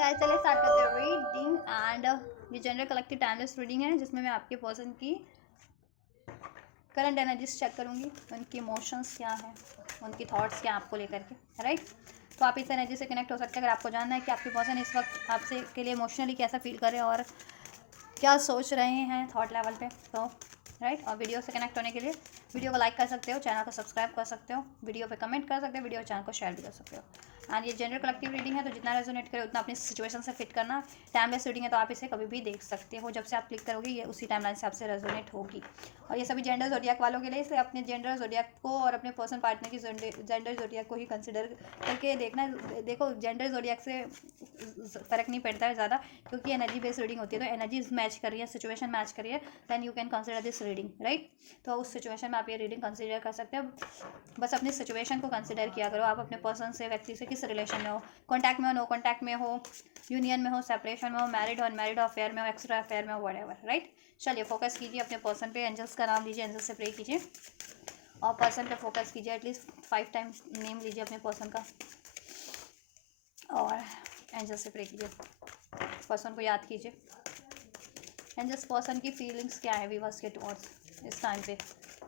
Guys चलिए start करते हैं रीडिंग। एंड ये जनरल कलेक्टिव टाइमलेस रीडिंग है जिसमें मैं आपके पर्सन की करंट एनर्जीज चेक करूंगी, उनकी इमोशंस क्या हैं, उनकी थॉट्स क्या हैं आपको लेकर के, राइट। तो आप इस एनर्जी से कनेक्ट हो सकते हैं अगर आपको जानना है कि आपके पर्सन इस वक्त आपसे के लिए इमोशनली कैसा फील कर रहे हैं और क्या सोच रहे हैं थॉट लेवल पे। तो राइट, और वीडियो से कनेक्ट होने के लिए वीडियो को लाइक कर सकते हो, चैनल को सब्सक्राइब कर सकते हो, वीडियो पे कमेंट कर सकते हो, वीडियो चैनल को शेयर भी कर सकते हो। एंड ये जनरल कलेक्टिव रीडिंग है तो जितना रेजोनेट करे उतना अपनी सिचुएशन से फिट करना। टाइमलेस रीडिंग है तो आप इसे कभी भी देख सकते हो, जब से आप क्लिक करोगे ये उसी टाइमलाइन से आपसे रेजोनेट होगी। और ये सभी जेंडर जोडियाक वालों के लिए, इसलिए अपने जेंडर जोडियाक को और अपने पर्सन पार्टनर की जेंडर जोडियाक को ही कंसिडर करके देखना। देखो जेंडर जोडियाक से फ़र्क नहीं पड़ता है ज़्यादा, क्योंकि एनर्जी बेस्ड रीडिंग होती है। तो एनर्जीज मैच कर रही है, सिचुएशन मैच कर रही है, then you can consider this reading, right. तो उस सिचुएशन में आप ये रीडिंग कंसिडर कर सकते हो। बस अपनी सिचुएशन को कंसिडर किया करो, आप अपने पर्सन से, व्यक्ति से किस रिलेशन में हो, कॉन्टैक्ट में हो, नो कॉन्टैक्ट में हो, यूनियन में हो, सेपरेशन में हो, मैरिड हो, अनमैरिड हो, अफेयर में हो, एक्स्ट्रा अफेयर में हो, व्हाटएवर, राइट। चलिए फोकस कीजिए अपने पर्सन पे, एंजल्स का नाम लीजिए, एंजल्स से प्रे कीजिए और पर्सन पे फोकस कीजिए। एटलीस्ट 5 टाइम्स नेम लीजिए अपने पर्सन का और एंजल्स से प्रे कीजिए, पर्सन को याद कीजिए। एंजल्स पर्सन की फीलिंग्स क्या है व्यूअर्स के टुवर्ड्स इस टाइम पे,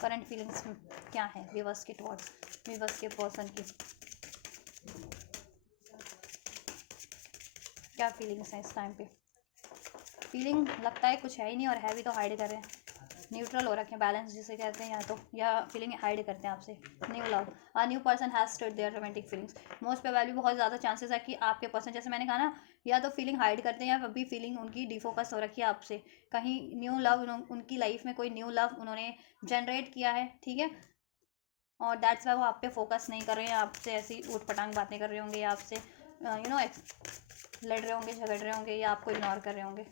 करंट फीलिंग्स क्या है व्यूअर्स के टुवर्ड्स, व्यूअर्स के पर्सन की क्या फीलिंग्स हैं इस टाइम पे। फीलिंग लगता है कुछ है ही नहीं और है भी तो हाइड कर रहे हैं, न्यूट्रल हो रखे हैं, बैलेंस जिसे कहते हैं, या फीलिंग हाइड करते हैं आपसे। New love, a new person has stood there romantic feelings. Most probably बहुत ज़्यादा चांसेस है कि आपके पर्सन, जैसे मैंने कहा ना, या तो फीलिंग हाइड करते हैं या अभी फीलिंग उनकी डिफोकस हो रखी है आपसे। कहीं न्यू लव उनकी लाइफ में कोई न्यू लव उन्होंने जनरेट किया है, ठीक है, और दैट्स वाई वो आप पे फोकस नहीं कर रहे हैं, आपसे ऐसी ऊट पटांग बातें कर रहे होंगे, या आपसे लड़ रहे होंगे, झगड़ रहे होंगे, या आपको इग्नोर कर रहे होंगे।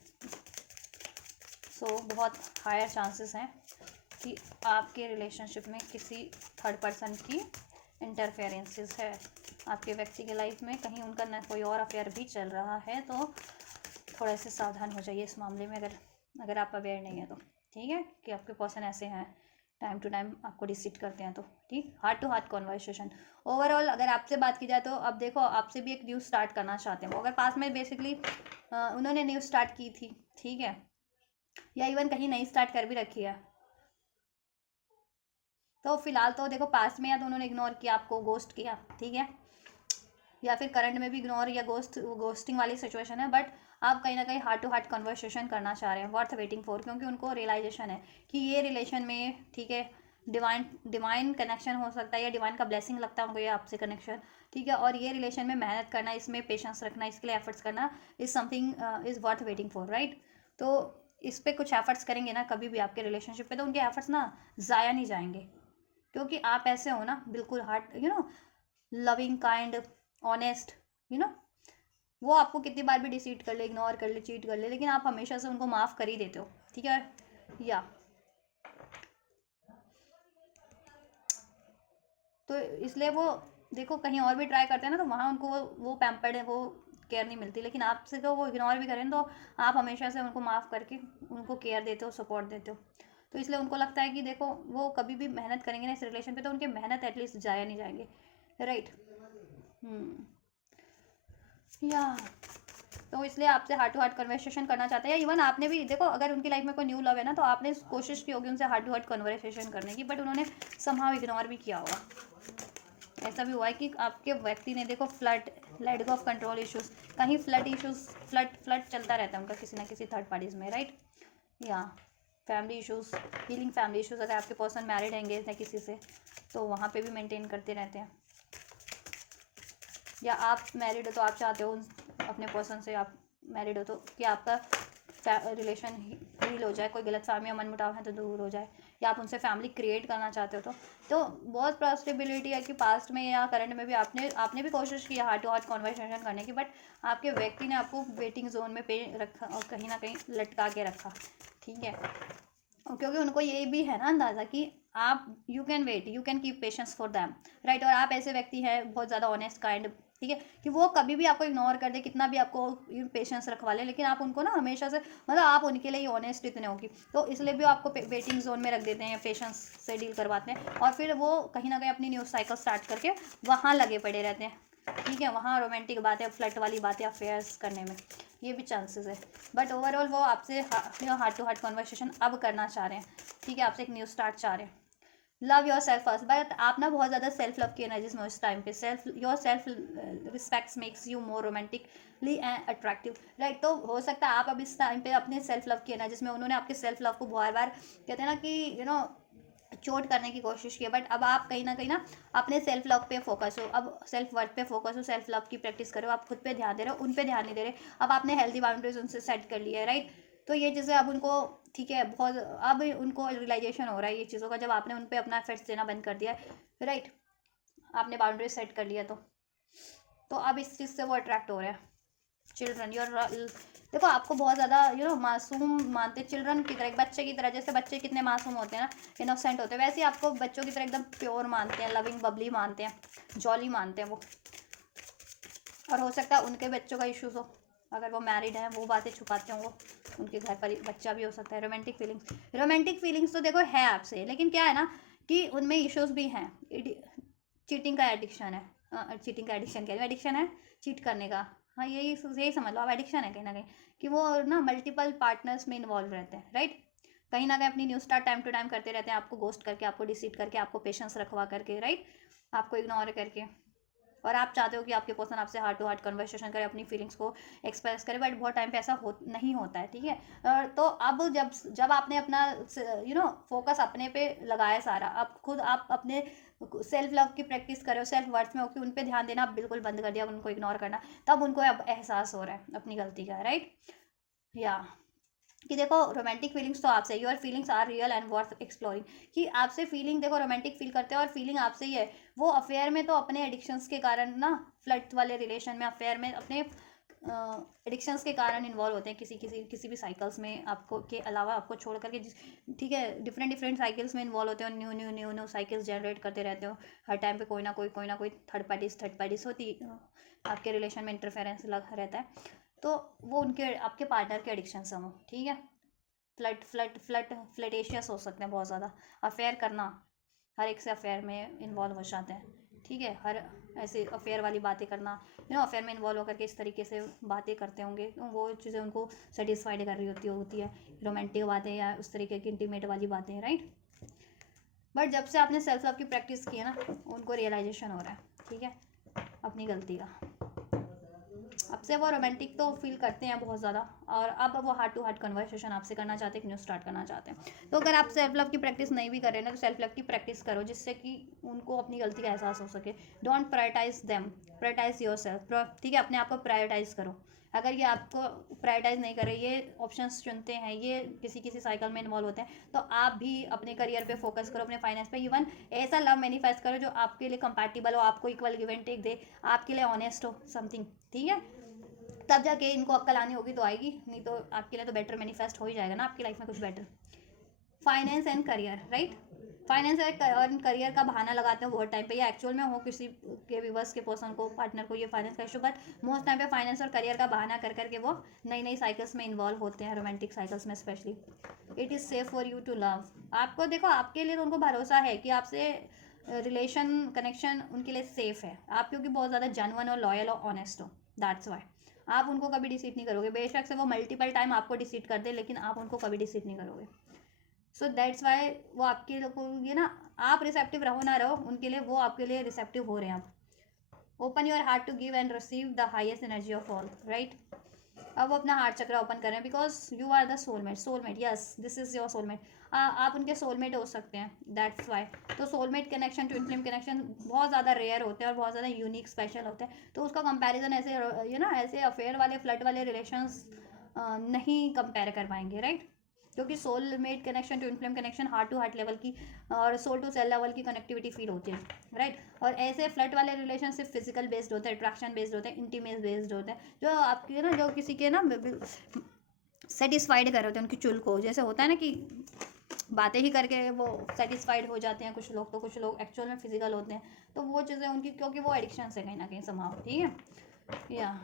सो बहुत हायर चांसेस हैं कि आपके रिलेशनशिप में किसी थर्ड पर्सन की इंटरफेरेंसेस है। आपके व्यक्ति के लाइफ में कहीं उनका न कोई और अफेयर भी चल रहा है, तो थोड़ा से सावधान हो जाइए इस मामले में, अगर आप अवेयर नहीं है तो, ठीक है, कि आपके पर्सन ऐसे हैं, टाइम टू टाइम आपको डिसीट करते हैं। तो ठीक, heart to heart conversation. Overall अगर आपसे बात की जाए तो अब देखो, आपसे भी एक न्यूज़ स्टार्ट करना चाहते हैं वो, अगर पास में बेसिकली उन्होंने न्यूज़ स्टार्ट की थी, ठीक है, या इवन कहीं नहीं स्टार्ट कर भी रखी है, तो फिलहाल तो देखो पास्ट में या तो उन्होंने इग्नोर किया, आपको गोस्ट किया, ठीक है, या फिर करंट में भी इग्नोर या गोस्टिंग वाली सिचुएशन है, बट आप कहीं ना कहीं हार्ट टू हार्ट कन्वर्सेशन करना चाह रहे हैं, वर्थ वेटिंग फॉर, क्योंकि उनको रियलाइजेशन है कि ये रिलेशन में, ठीक है, डिवाइन कनेक्शन हो सकता है या डिवाइन का ब्लेसिंग लगता है उनको ये आपसे कनेक्शन, ठीक है, और ये रिलेशन में मेहनत करना, इसमें पेशेंस रखना, इसके लिए एफर्ट्स करना is something is worth waiting for, right. तो इस पर कुछ एफर्ट्स करेंगे ना कभी भी आपके रिलेशनशिप पे, तो उनके एफर्ट्स ना ज़ाया नहीं जाएंगे, क्योंकि आप ऐसे हो ना, बिल्कुल हार्ट लविंग, काइंड, ऑनेस्ट, वो आपको कितनी बार भी डिसीट कर ले, इग्नोर कर ले, चीट कर ले, लेकिन आप हमेशा से उनको माफ़ कर ही देते हो, ठीक है। या तो इसलिए वो देखो कहीं और भी ट्राई करते हैं ना, तो वहाँ उनको वो पैम्पर्ड है, वो केयर नहीं मिलती, लेकिन आपसे तो वो इग्नोर भी करें तो आप हमेशा से उनको माफ़ करके उनको केयर देते हो, सपोर्ट देते हो। तो इसलिए उनको लगता है कि देखो वो कभी भी मेहनत करेंगे ना इस रिलेशन पे, तो उनकी मेहनत एटलीस्ट जाया नहीं जाएंगे, राइट। या तो इसलिए आपसे हार्ट टू हार्ट कन्वर्सेशन करना चाहते हैं, इवन आपने भी देखो, अगर उनकी लाइफ में कोई न्यू लव है ना, तो आपने कोशिश की होगी उनसे हार्ट टू हार्ट कन्वर्सेशन करने की, बट उन्होंने समहाउ इग्नोर भी किया होगा। ऐसा भी हुआ है कि आपके व्यक्ति ने देखो flood, let go of control issues, कहीं फ्लड इश्यूज, फ्लड चलता रहता है उनका किसी ना किसी थर्ड पार्टीज में, राइट। या family issues, healing family issues, अगर आपके पर्सन मैरिड एंगेज है किसी से तो वहाँ पे भी मेंटेन करते रहते हैं, या आप मैरिड हो तो आप चाहते हो अपने पर्सन से, आप मैरिड हो तो कि आपका रिलेशन हील हो जाए, कोई गलतफहमी या मनमुटाव है तो दूर हो जाए, या आप उनसे फैमिली क्रिएट करना चाहते हो तो बहुत पॉसिबिलिटी है कि पास्ट में या करंट में भी आपने भी कोशिश की हार्ट टू हार्ट कॉन्वर्सेशन करने की, बट आपके व्यक्ति ने आपको वेटिंग जोन में पे रखा और कहीं ना कहीं लटका के रखा, ठीक है, क्योंकि उनको ये भी है ना अंदाज़ा कि आप you can wait, you can keep patience for them, right. और आप ऐसे व्यक्ति हैं बहुत ज़्यादा ऑनेस्ट, काइंड, ठीक है, कि वो कभी भी आपको इग्नोर कर दे, कितना भी आपको पेशेंस रखवा ले, लेकिन आप उनको ना हमेशा से, मतलब आप उनके लिए ही ऑनेस्ट इतने होगी, तो इसलिए भी आपको वेटिंग जोन में रख देते हैं, पेशेंस से डील करवाते हैं, और फिर वो कहीं ना कहीं अपनी न्यूज़ साइकिल स्टार्ट करके वहाँ लगे पड़े रहते हैं, ठीक है, वहाँ रोमांटिक बातें, फ्लर्ट वाली बातें अफेयर्स करने में ये भी चांसेस है। बट ओवरऑल वो आपसे हार्ट टू हार्ट कन्वर्सेशन अब करना चाह रहे हैं, ठीक है, आपसे एक न्यू स्टार्ट चाह रहे हैं। Love your self first, but आप ना बहुत ज़्यादा सेल्फ लव की एनर्जी में उस टाइम पे, self respects makes you more romantically and attractive, right. तो हो सकता है आप अब इस टाइम पे अपने सेल्फ लव की एनर्जी में, उन्होंने आपके सेल्फ लव को बार बार कहते हैं ना कि चोट करने की कोशिश की है, बट अब आप कहीं ना अपने सेल्फ लव पे फोकस हो, अब सेल्फ वर्थ पे फोकस हो, सेल्फ लव की प्रैक्टिस करो, आप खुद पे ध्यान दे रहे हो, उन पे ध्यान नहीं दे रहे। अब आपने हेल्दी बाउंड्रीज उनसे सेट कर लिया है, राइट। तो ये चीज़ें अब उनको, ठीक है, बहुत अब उनको रियलाइजेशन हो रहा है ये चीज़ों का, जब आपने उन पर अपना एफर्ट्स देना बंद कर दिया है, राइट, आपने बाउंड्रीज सेट कर लिया तो अब इस चीज़ से वो अट्रैक्ट हो रहे हैं। चिल्ड्रन योर, देखो आपको बहुत ज़्यादा मासूम मानते, चिल्ड्रन की तरह, एक बच्चे की तरह, जैसे बच्चे कितने मासूम होते हैं ना, इनोसेंट होते हैं, वैसे ही आपको बच्चों की तरह एकदम प्योर मानते हैं, लविंग बबली मानते हैं, जॉली मानते हैं वो। और हो सकता है उनके बच्चों का इशूज़ हो, अगर वो मैरिड हैं, वो बातें छुपाते हों, वो उनके घर पर बच्चा भी हो सकता है। रोमांटिक फीलिंग्स तो देखो है आपसे, लेकिन क्या है ना कि उनमें इश्यूज़ भी हैं। चीटिंग का एडिक्शन है, चीटिंग का एडिक्शन कह रही हूँ, एडिक्शन है चीट करने का, हाँ यही समझ लो आप, एडिक्शन है कहीं ना कहीं, कि वो ना मल्टीपल पार्टनर्स में इन्वॉल्व रहते हैं, राइट। कहीं ना कहीं अपनी new start time to time करते रहते हैं, आपको गोस्ट करके, आपको डिसीट करके, आपको पेशेंस रखवा करके, राइट, आपको इग्नोर करके। और आप चाहते हो कि आपके पर्सन आपसे हार्ट टू हार्ट कन्वर्सेशन करे, अपनी फीलिंग्स को एक्सप्रेस करे, बट बहुत टाइम पे ऐसा नहीं होता है, ठीक है। तो अब जब आपने अपना फोकस अपने पे लगाया सारा, अब खुद आप अपने सेल्फ लव की प्रैक्टिस करो, सेल्फ वर्थ में हो कि उन पे ध्यान देना आप बिल्कुल बंद कर दिया, उनको इग्नोर करना, तब उनको अब एहसास हो रहा है अपनी गलती का, राइट। या कि देखो रोमांटिक फीलिंग्स तो आपसे, your feelings are real and worth exploring, कि आपसे फीलिंग, देखो रोमांटिक फील करते हैं और फीलिंग आपसे ही है। वो अफेयर में तो अपने एडिक्शंस के कारण ना, फ्लर्ट वाले रिलेशन में, अफेयर में अपने एडिक्शंस के कारण इन्वॉल्व होते हैं, किसी भी साइकिल्स में आपको के अलावा, आपको छोड़ करके, ठीक है, डिफरेंट साइकिल्स में इन्वॉल्व होते हो, न्यू साइकिल्स जनरेट करते रहते हो हर टाइम पे, कोई ना कोई थर्ड पार्टीज होती आपके रिलेशन में, इंटरफेरेंस लग रहता है। तो वो उनके, आपके पार्टनर के एडिक्शन से हो, ठीक है। फ्लटेशियस हो सकते हैं बहुत ज़्यादा, अफेयर करना, हर एक से अफेयर में इन्वॉल्व हो जाते हैं, ठीक है, हर ऐसे अफेयर वाली बातें करना, अफेयर में इन्वॉल्व होकर के इस तरीके से बातें करते होंगे, तो वो चीज़ें उनको सेटिस्फाइड कर रही होती है, रोमांटिक बातें या उस तरीके की इंटीमेट वाली बातें, राइट। बट जब से आपने सेल्फ लव की प्रैक्टिस की है ना, उनको रियलाइजेशन हो रहा है, ठीक है, अपनी गलती का। अब से वो रोमांटिक तो फील करते हैं बहुत ज़्यादा, और अब वो हार्ट टू हार्ट कन्वर्सेशन आपसे करना चाहते हैं, एक न्यू स्टार्ट करना चाहते हैं। तो अगर आप सेल्फ लव की प्रैक्टिस नहीं भी कर रहे हैं ना, तो सेल्फ लव की प्रैक्टिस करो, जिससे कि उनको अपनी गलती का एहसास हो सके। Don't prioritise them, prioritise yourself, ठीक है, अपने आप को प्रायोरिटाइज करो। अगर ये आपको प्रायोरिटाइज नहीं करे, ये ऑप्शंस चुनते हैं, ये किसी साइकिल में इन्वॉल्व होते हैं, तो आप भी अपने करियर पे फोकस करो, अपने फाइनेंस पे, इवन ऐसा लव मैनिफेस्ट करो जो आपके लिए कंपैटिबल हो, आपको इक्वल गिव एंड टेक दे, आपके लिए ऑनेस्ट हो समथिंग, ठीक है। तब जाके इनको अक्ल आनी होगी तो आएगी, नहीं तो आपके लिए तो बेटर मैनिफेस्ट हो ही जाएगा ना, आपकी लाइफ में कुछ better. Finance and career, right. Finance और करियर का बहाना लगाते हैं बहुत टाइम पे, या एक्चुअल में हो किसी के व्यूवर्स के पर्सन को, पार्टनर को, ये फाइनेंस का इशू, बट मोस्ट टाइम पे फाइनेंस और करियर का बहाना कर करके वो नई साइकिल्स में इन्वॉल्व होते हैं, रोमांटिक साइकिल्स में specially. It is safe for you to love, आपको देखो, आपके लिए तो उनको भरोसा है कि आपसे रिलेशन कनेक्शन उनके लिए सेफ है, आप क्योंकि बहुत ज़्यादा जेन्युइन और लॉयल और ऑनेस्ट हो, दैट्स वाई आप उनको कभी डिसीट नहीं करोगे। बेशक से वो मल्टीपल टाइम आपको डिसीट कर दे, लेकिन आप उनको कभी डिसीट नहीं करोगे। सो दैट्स वाई वो आपके ये ना, आप रिसेप्टिव रहो ना रहो, उनके लिए वो आपके लिए रिसेप्टिव हो रहे हैं। आप open your heart to give and receive the highest energy of all, right. अब वो अपना हार्ट चक्र ओपन करें, because you are the soulmate, yes this is your soulmate, आप उनके सोलमेट हो सकते हैं, दैट्स वाई। तो soulmate connection, twin flame connection बहुत ज़्यादा रेयर होते हैं और बहुत ज़्यादा यूनिक स्पेशल होते हैं, तो उसका कंपैरिजन ऐसे ऐसे अफेयर वाले, फ्लर्ट वाले रिलेशंस नहीं कंपेयर कर पाएंगे, राइट। क्योंकि soulmate connection, twin flame connection heart to heart level की और सोल टू सेल लेवल की कनेक्टिविटी फील होती है, राइट। और ऐसे फ्लर्ट वाले रिलेशन सिर्फ फिजिकल बेस्ड होते हैं, अट्रैक्शन बेस्ड होते हैं, इंटीमेट बेस्ड होते हैं, जो आपके ना, जो किसी के ना सेटिस्फाइड कर रहे होते हैं उनकी चुल को, जैसे होता है ना कि बातें ही करके वो सेटिस्फाइड हो जाते हैं कुछ लोग, तो कुछ लोग एक्चुअल में फिजिकल होते हैं, तो वो चीज़ें उनकी, क्योंकि वो एडिक्शन से कहीं ना कहीं समाव, ठीक है। या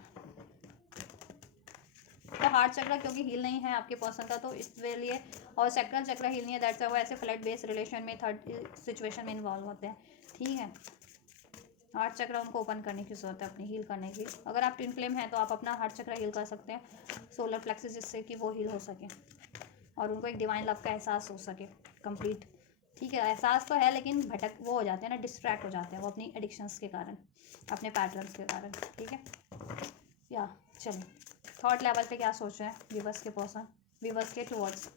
तो हार्ट चक्र क्योंकि हील नहीं है आपके पर्सन का, तो इसके लिए, और सेक्रल चक्र हील नहीं है, दैट्स वो ऐसे फ्लर्ट बेस्ड रिलेशन में, थर्ड सिचुएशन में इन्वॉल्व होते हैं, ठीक है। हार्ट चक्र उनको ओपन करने की ज़रूरत है, अपनी हील करने की। अगर आप ट्विन फ्लेम हैं तो आप अपना हार्ट चक्र हील कर सकते हैं, सोलर प्लेक्सस, जिससे कि वो हील हो सके और उनको एक डिवाइन लव का एहसास हो सके कंप्लीट। ठीक है, एहसास तो है लेकिन भटक वो हो जाते हैं ना, डिस्ट्रैक्ट हो जाते हैं वो अपनी एडिक्शंस के कारण, अपने पैटर्न्स के कारण। ठीक है, या चलिए थॉट लेवल पे क्या सोच रहे हैं व्यूअर्स के पर्सन, व्यूअर्स के टुवर्ड्स,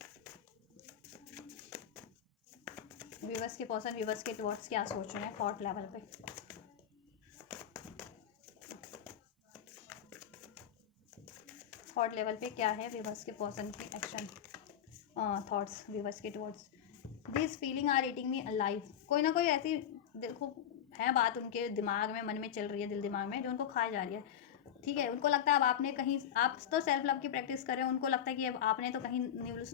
व्यूअर्स के पर्सन व्यूअर्स के टुवर्ड्स क्या सोच रहे हैं थॉट लेवल पे। थॉट लेवल पे क्या है व्यूअर्स के पर्सन की एक्शन थॉट्स व्यूअर्स के towards. This feeling are eating me alive. कोई ना कोई ऐसी देखो है बात उनके दिमाग में, मन में चल रही है, दिल दिमाग में, जो उनको खा जा रही है। ठीक है, उनको लगता है अब आपने कहीं, आप तो सेल्फ लव की प्रैक्टिस कर रहे हो, उनको लगता है कि अब आपने तो कहीं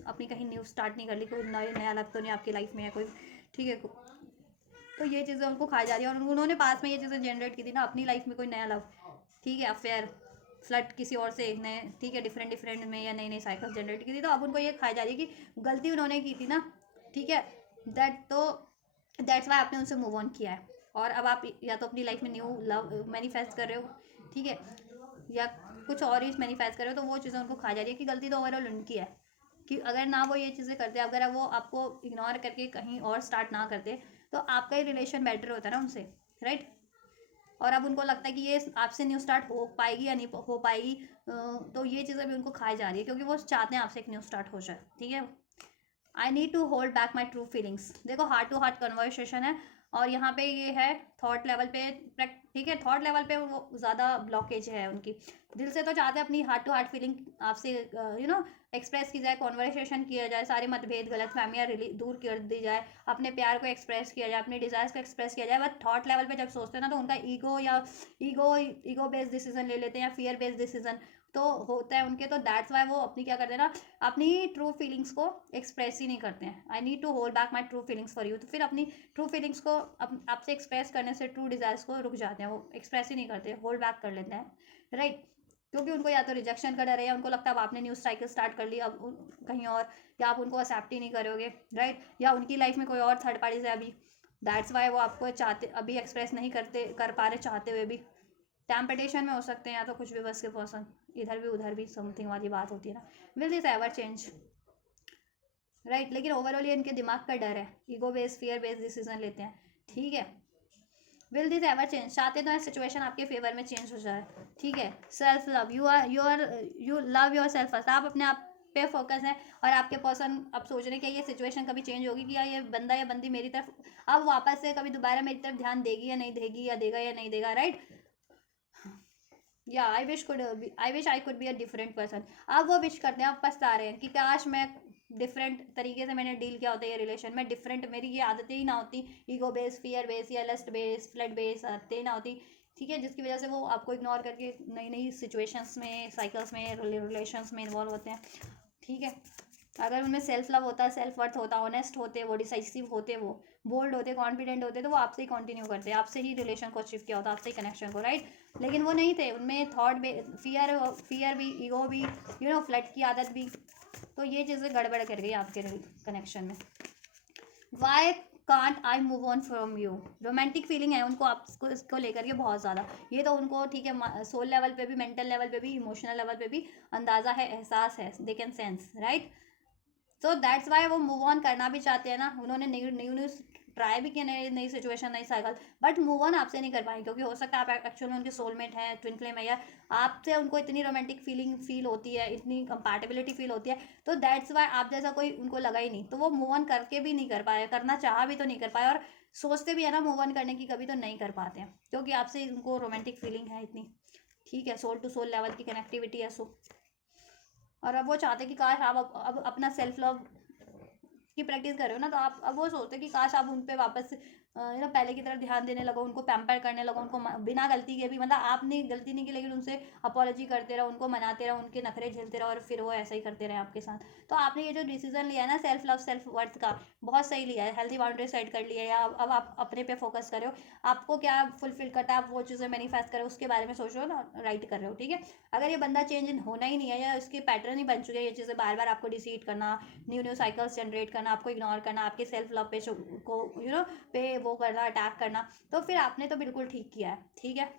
अपनी कहीं न्यू स्टार्ट नहीं कर ली, कोई नया लव तो नहीं आपकी लाइफ में है कोई। ठीक है, तो ये चीज़ें उनको खा जा रही है और उन्होंने पास में ये चीज़ें जनरेट की थी ना अपनी लाइफ में, कोई नया लव, ठीक है, अफेयर, फ्लर्ट किसी और से नए, ठीक है, डिफरेंट में या नई नई साइकिल्स जनरेट की थी, तो अब उनको ये खाई जा रही है कि गलती उन्होंने की थी ना। ठीक है, दैट्स वाई आपने उनसे मूव ऑन किया है और अब आप या तो अपनी लाइफ में न्यू लव मैनिफेस्ट कर रहे हो, ठीक है, या कुछ और ही मैनिफेस्ट कर रहे हो, तो वो चीज़ें उनको खा जा रही है कि गलती तो ओवरऑल उनकी है। कि अगर ना वो ये चीज़ें करते, अगर वो आपको इग्नोर करके कहीं और स्टार्ट ना करते, तो आपका ही रिलेशन बेटर होता है ना उनसे, राइट। और अब उनको लगता है कि ये आपसे न्यू स्टार्ट हो पाएगी या नहीं हो पाएगी, तो ये चीज़ें भी उनको खाई जा रही है क्योंकि वो चाहते हैं आपसे एक न्यू स्टार्ट हो जाए। ठीक है, I need to hold back my true feelings. देखो हार्ट टू हार्ट कन्वर्सेशन है और यहाँ पे ये है थॉट लेवल पे। ठीक है, थॉट लेवल पे वो ज़्यादा ब्लॉकेज है उनकी। दिल से तो चाहते हैं अपनी हार्ट टू हार्ट फीलिंग आपसे एक्सप्रेस की जाए, कॉन्वर्सेशन किया जाए, सारे मतभेद गलत फहमियाँ दूर कर दी जाए, अपने प्यार को एक्सप्रेस किया जाए, अपने डिज़ायर्स को एक्सप्रेस किया जाए। बट थॉट लेवल पे जब सोचते हैं ना तो उनका ईगो बेस्ड डिसीजन ले लेते हैं या फियर बेस्ड डिसीजन तो होता है उनके। तो दैट्स वाई वो अपनी क्या करते हैं ना, अपनी ट्रू फीलिंग्स को एक्सप्रेस ही नहीं करते हैं। I need to hold back my true feelings for you. तो फिर अपनी ट्रू फीलिंग्स को आपसे एक्सप्रेस करने से, ट्रू डिज़ायर्स को रुक जाते हैं, वो एक्सप्रेस ही नहीं करते, होल्ड बैक कर लेते हैं, राइट। क्योंकि उनको या तो रिजेक्शन का डर है या उनको लगता है अब आपने न्यू साइकिल स्टार्ट कर ली अब कहीं और, या आप उनको एक्सेप्ट ही नहीं करोगे, राइट, या उनकी लाइफ में कोई और थर्ड पार्टी है अभी। दैट्स वाई वो आपको चाहते अभी एक्सप्रेस नहीं कर पा रहे चाहते हुए भी। टेम्पटेशन में हो सकते हैं या तो कुछ भी बस के पर्सन, इधर भी उधर भी समथिंग वाली बात होती है ना। Will this ever change, right. लेकिन ओवरऑल ये इनके दिमाग का डर है, ego based fear based decision लेते हैं। ठीक है, विल दिस एवर चेंज, चाहते तो सिचुएशन आपके फेवर में चेंज हो जाए। ठीक है, self love, you love your self first. आप अपने आप पे फोकस है और आपके पर्सन अब सोच रहे हैं कि ये सिचुएशन कभी चेंज होगी कि ये बंदा या बंदी मेरी तरफ अब वापस से कभी दोबारा मेरी तरफ ध्यान देगी या नहीं देगी, या देगा या नहीं देगा, राइट। या I wish I could be a different person. अब वो विश करते हैं, अब पछता रहे हैं कि काश मैं डिफरेंट तरीके से मैंने डील किया होता है ये रिलेशन में, डिफरेंट मेरी ये आदतें ही ना होती, ईगो बेस, फियर बेस या लस्ट बेस, फ्लड बेस आदतें ना होती। ठीक है, जिसकी वजह से वो आपको इग्नोर करके नई नई सिचुएशंस में, साइकिल्स में, रिलेशंस में इन्वॉल्व होते हैं। ठीक है, अगर उनमें सेल्फ लव होता, सेल्फ वर्थ होता, ऑनेस्ट होते, वो डिसाइसिव होते, वो बोल्ड होते, कॉन्फिडेंट होते, तो वो आपसे ही कंटिन्यू करते, आपसे ही रिलेशन को अचीव किया होता, आपसे ही कनेक्शन को, राइट। लेकिन वो नहीं थे, उनमें थॉट फियर भी, ईगो भी, फ्लड की आदत भी। तो ये चीज़ें गड़बड़ कर गई आपके कनेक्शन में। Why can't I move on from you. Romantic feeling है उनको आपको इसको लेकर के बहुत ज़्यादा। ये तो उनको ठीक है, सोल लेवल पे भी, मेंटल लेवल पे भी, इमोशनल लेवल पे भी अंदाज़ा है, एहसास है, दे कैन सेंस, राइट। तो दैट्स वाई वो मूव ऑन करना भी चाहते हैं ना। उन्होंने न्यू ट्राई भी किया, नई सिचुएशन, नई साइकिल, बट मूव ऑन आपसे नहीं कर पाएंगे क्योंकि हो सकता है आप एक्चुअली उनके सोलमेट हैं, ट्विन फ्लेम है, या आपसे उनको इतनी रोमांटिक फीलिंग फील होती है, इतनी कंपैटिबिलिटी फील होती है। तो दैट्स वाई आप जैसा कोई उनको लगा ही नहीं, तो वो मूव ऑन करके भी नहीं कर पाए, करना चाह भी तो नहीं कर पाए, और सोचते भी है ना मूव ऑन करने की कभी, तो नहीं कर पाते हैं क्योंकि आपसे उनको रोमांटिक फीलिंग है इतनी। ठीक है, सोल टू सोल लेवल की कनेक्टिविटी है सो। और अब वो चाहते कि काश आप अब अपना सेल्फ लव की प्रैक्टिस कर रहे हो ना, तो आप अब वो सोचते कि काश आप उन पे वापस पहले की तरह ध्यान देने लगो, उनको पैम्पर करने लगो, उनको बिना गलती के भी, मतलब आपने गलती नहीं की लेकिन उनसे अपॉलॉजी करते रहो, उनको मनाते रहो, उनके नखरे झेलते रहो और फिर वो ऐसा ही करते रहे आपके साथ। तो आपने ये जो डिसीजन लिया है ना सेल्फ लव सेल्फ वर्थ का, बहुत सही लिया है, हेल्थी बाउंड्री सेट कर लिया है, या अब आप अपने पे फोकस कर रहे हो, आपको क्या फुलफिल करता है, आप वो चीज़ें मैनिफेस्ट करो, उसके बारे में सोच रहे हो ना, राइट कर रहे हो। ठीक है, अगर ये बंदा चेंज होना ही नहीं है या इसके पैटर्न ही बन चुके हैं ये चीज़ें, बार बार आपको डिसीट करना, न्यू साइकिल्स जनरेट करना, आपको इग्नोर करना, आपके सेल्फ लव पे को पे वो करना, अटैक करना, तो फिर आपने तो बिल्कुल ठीक किया है, ठीक है।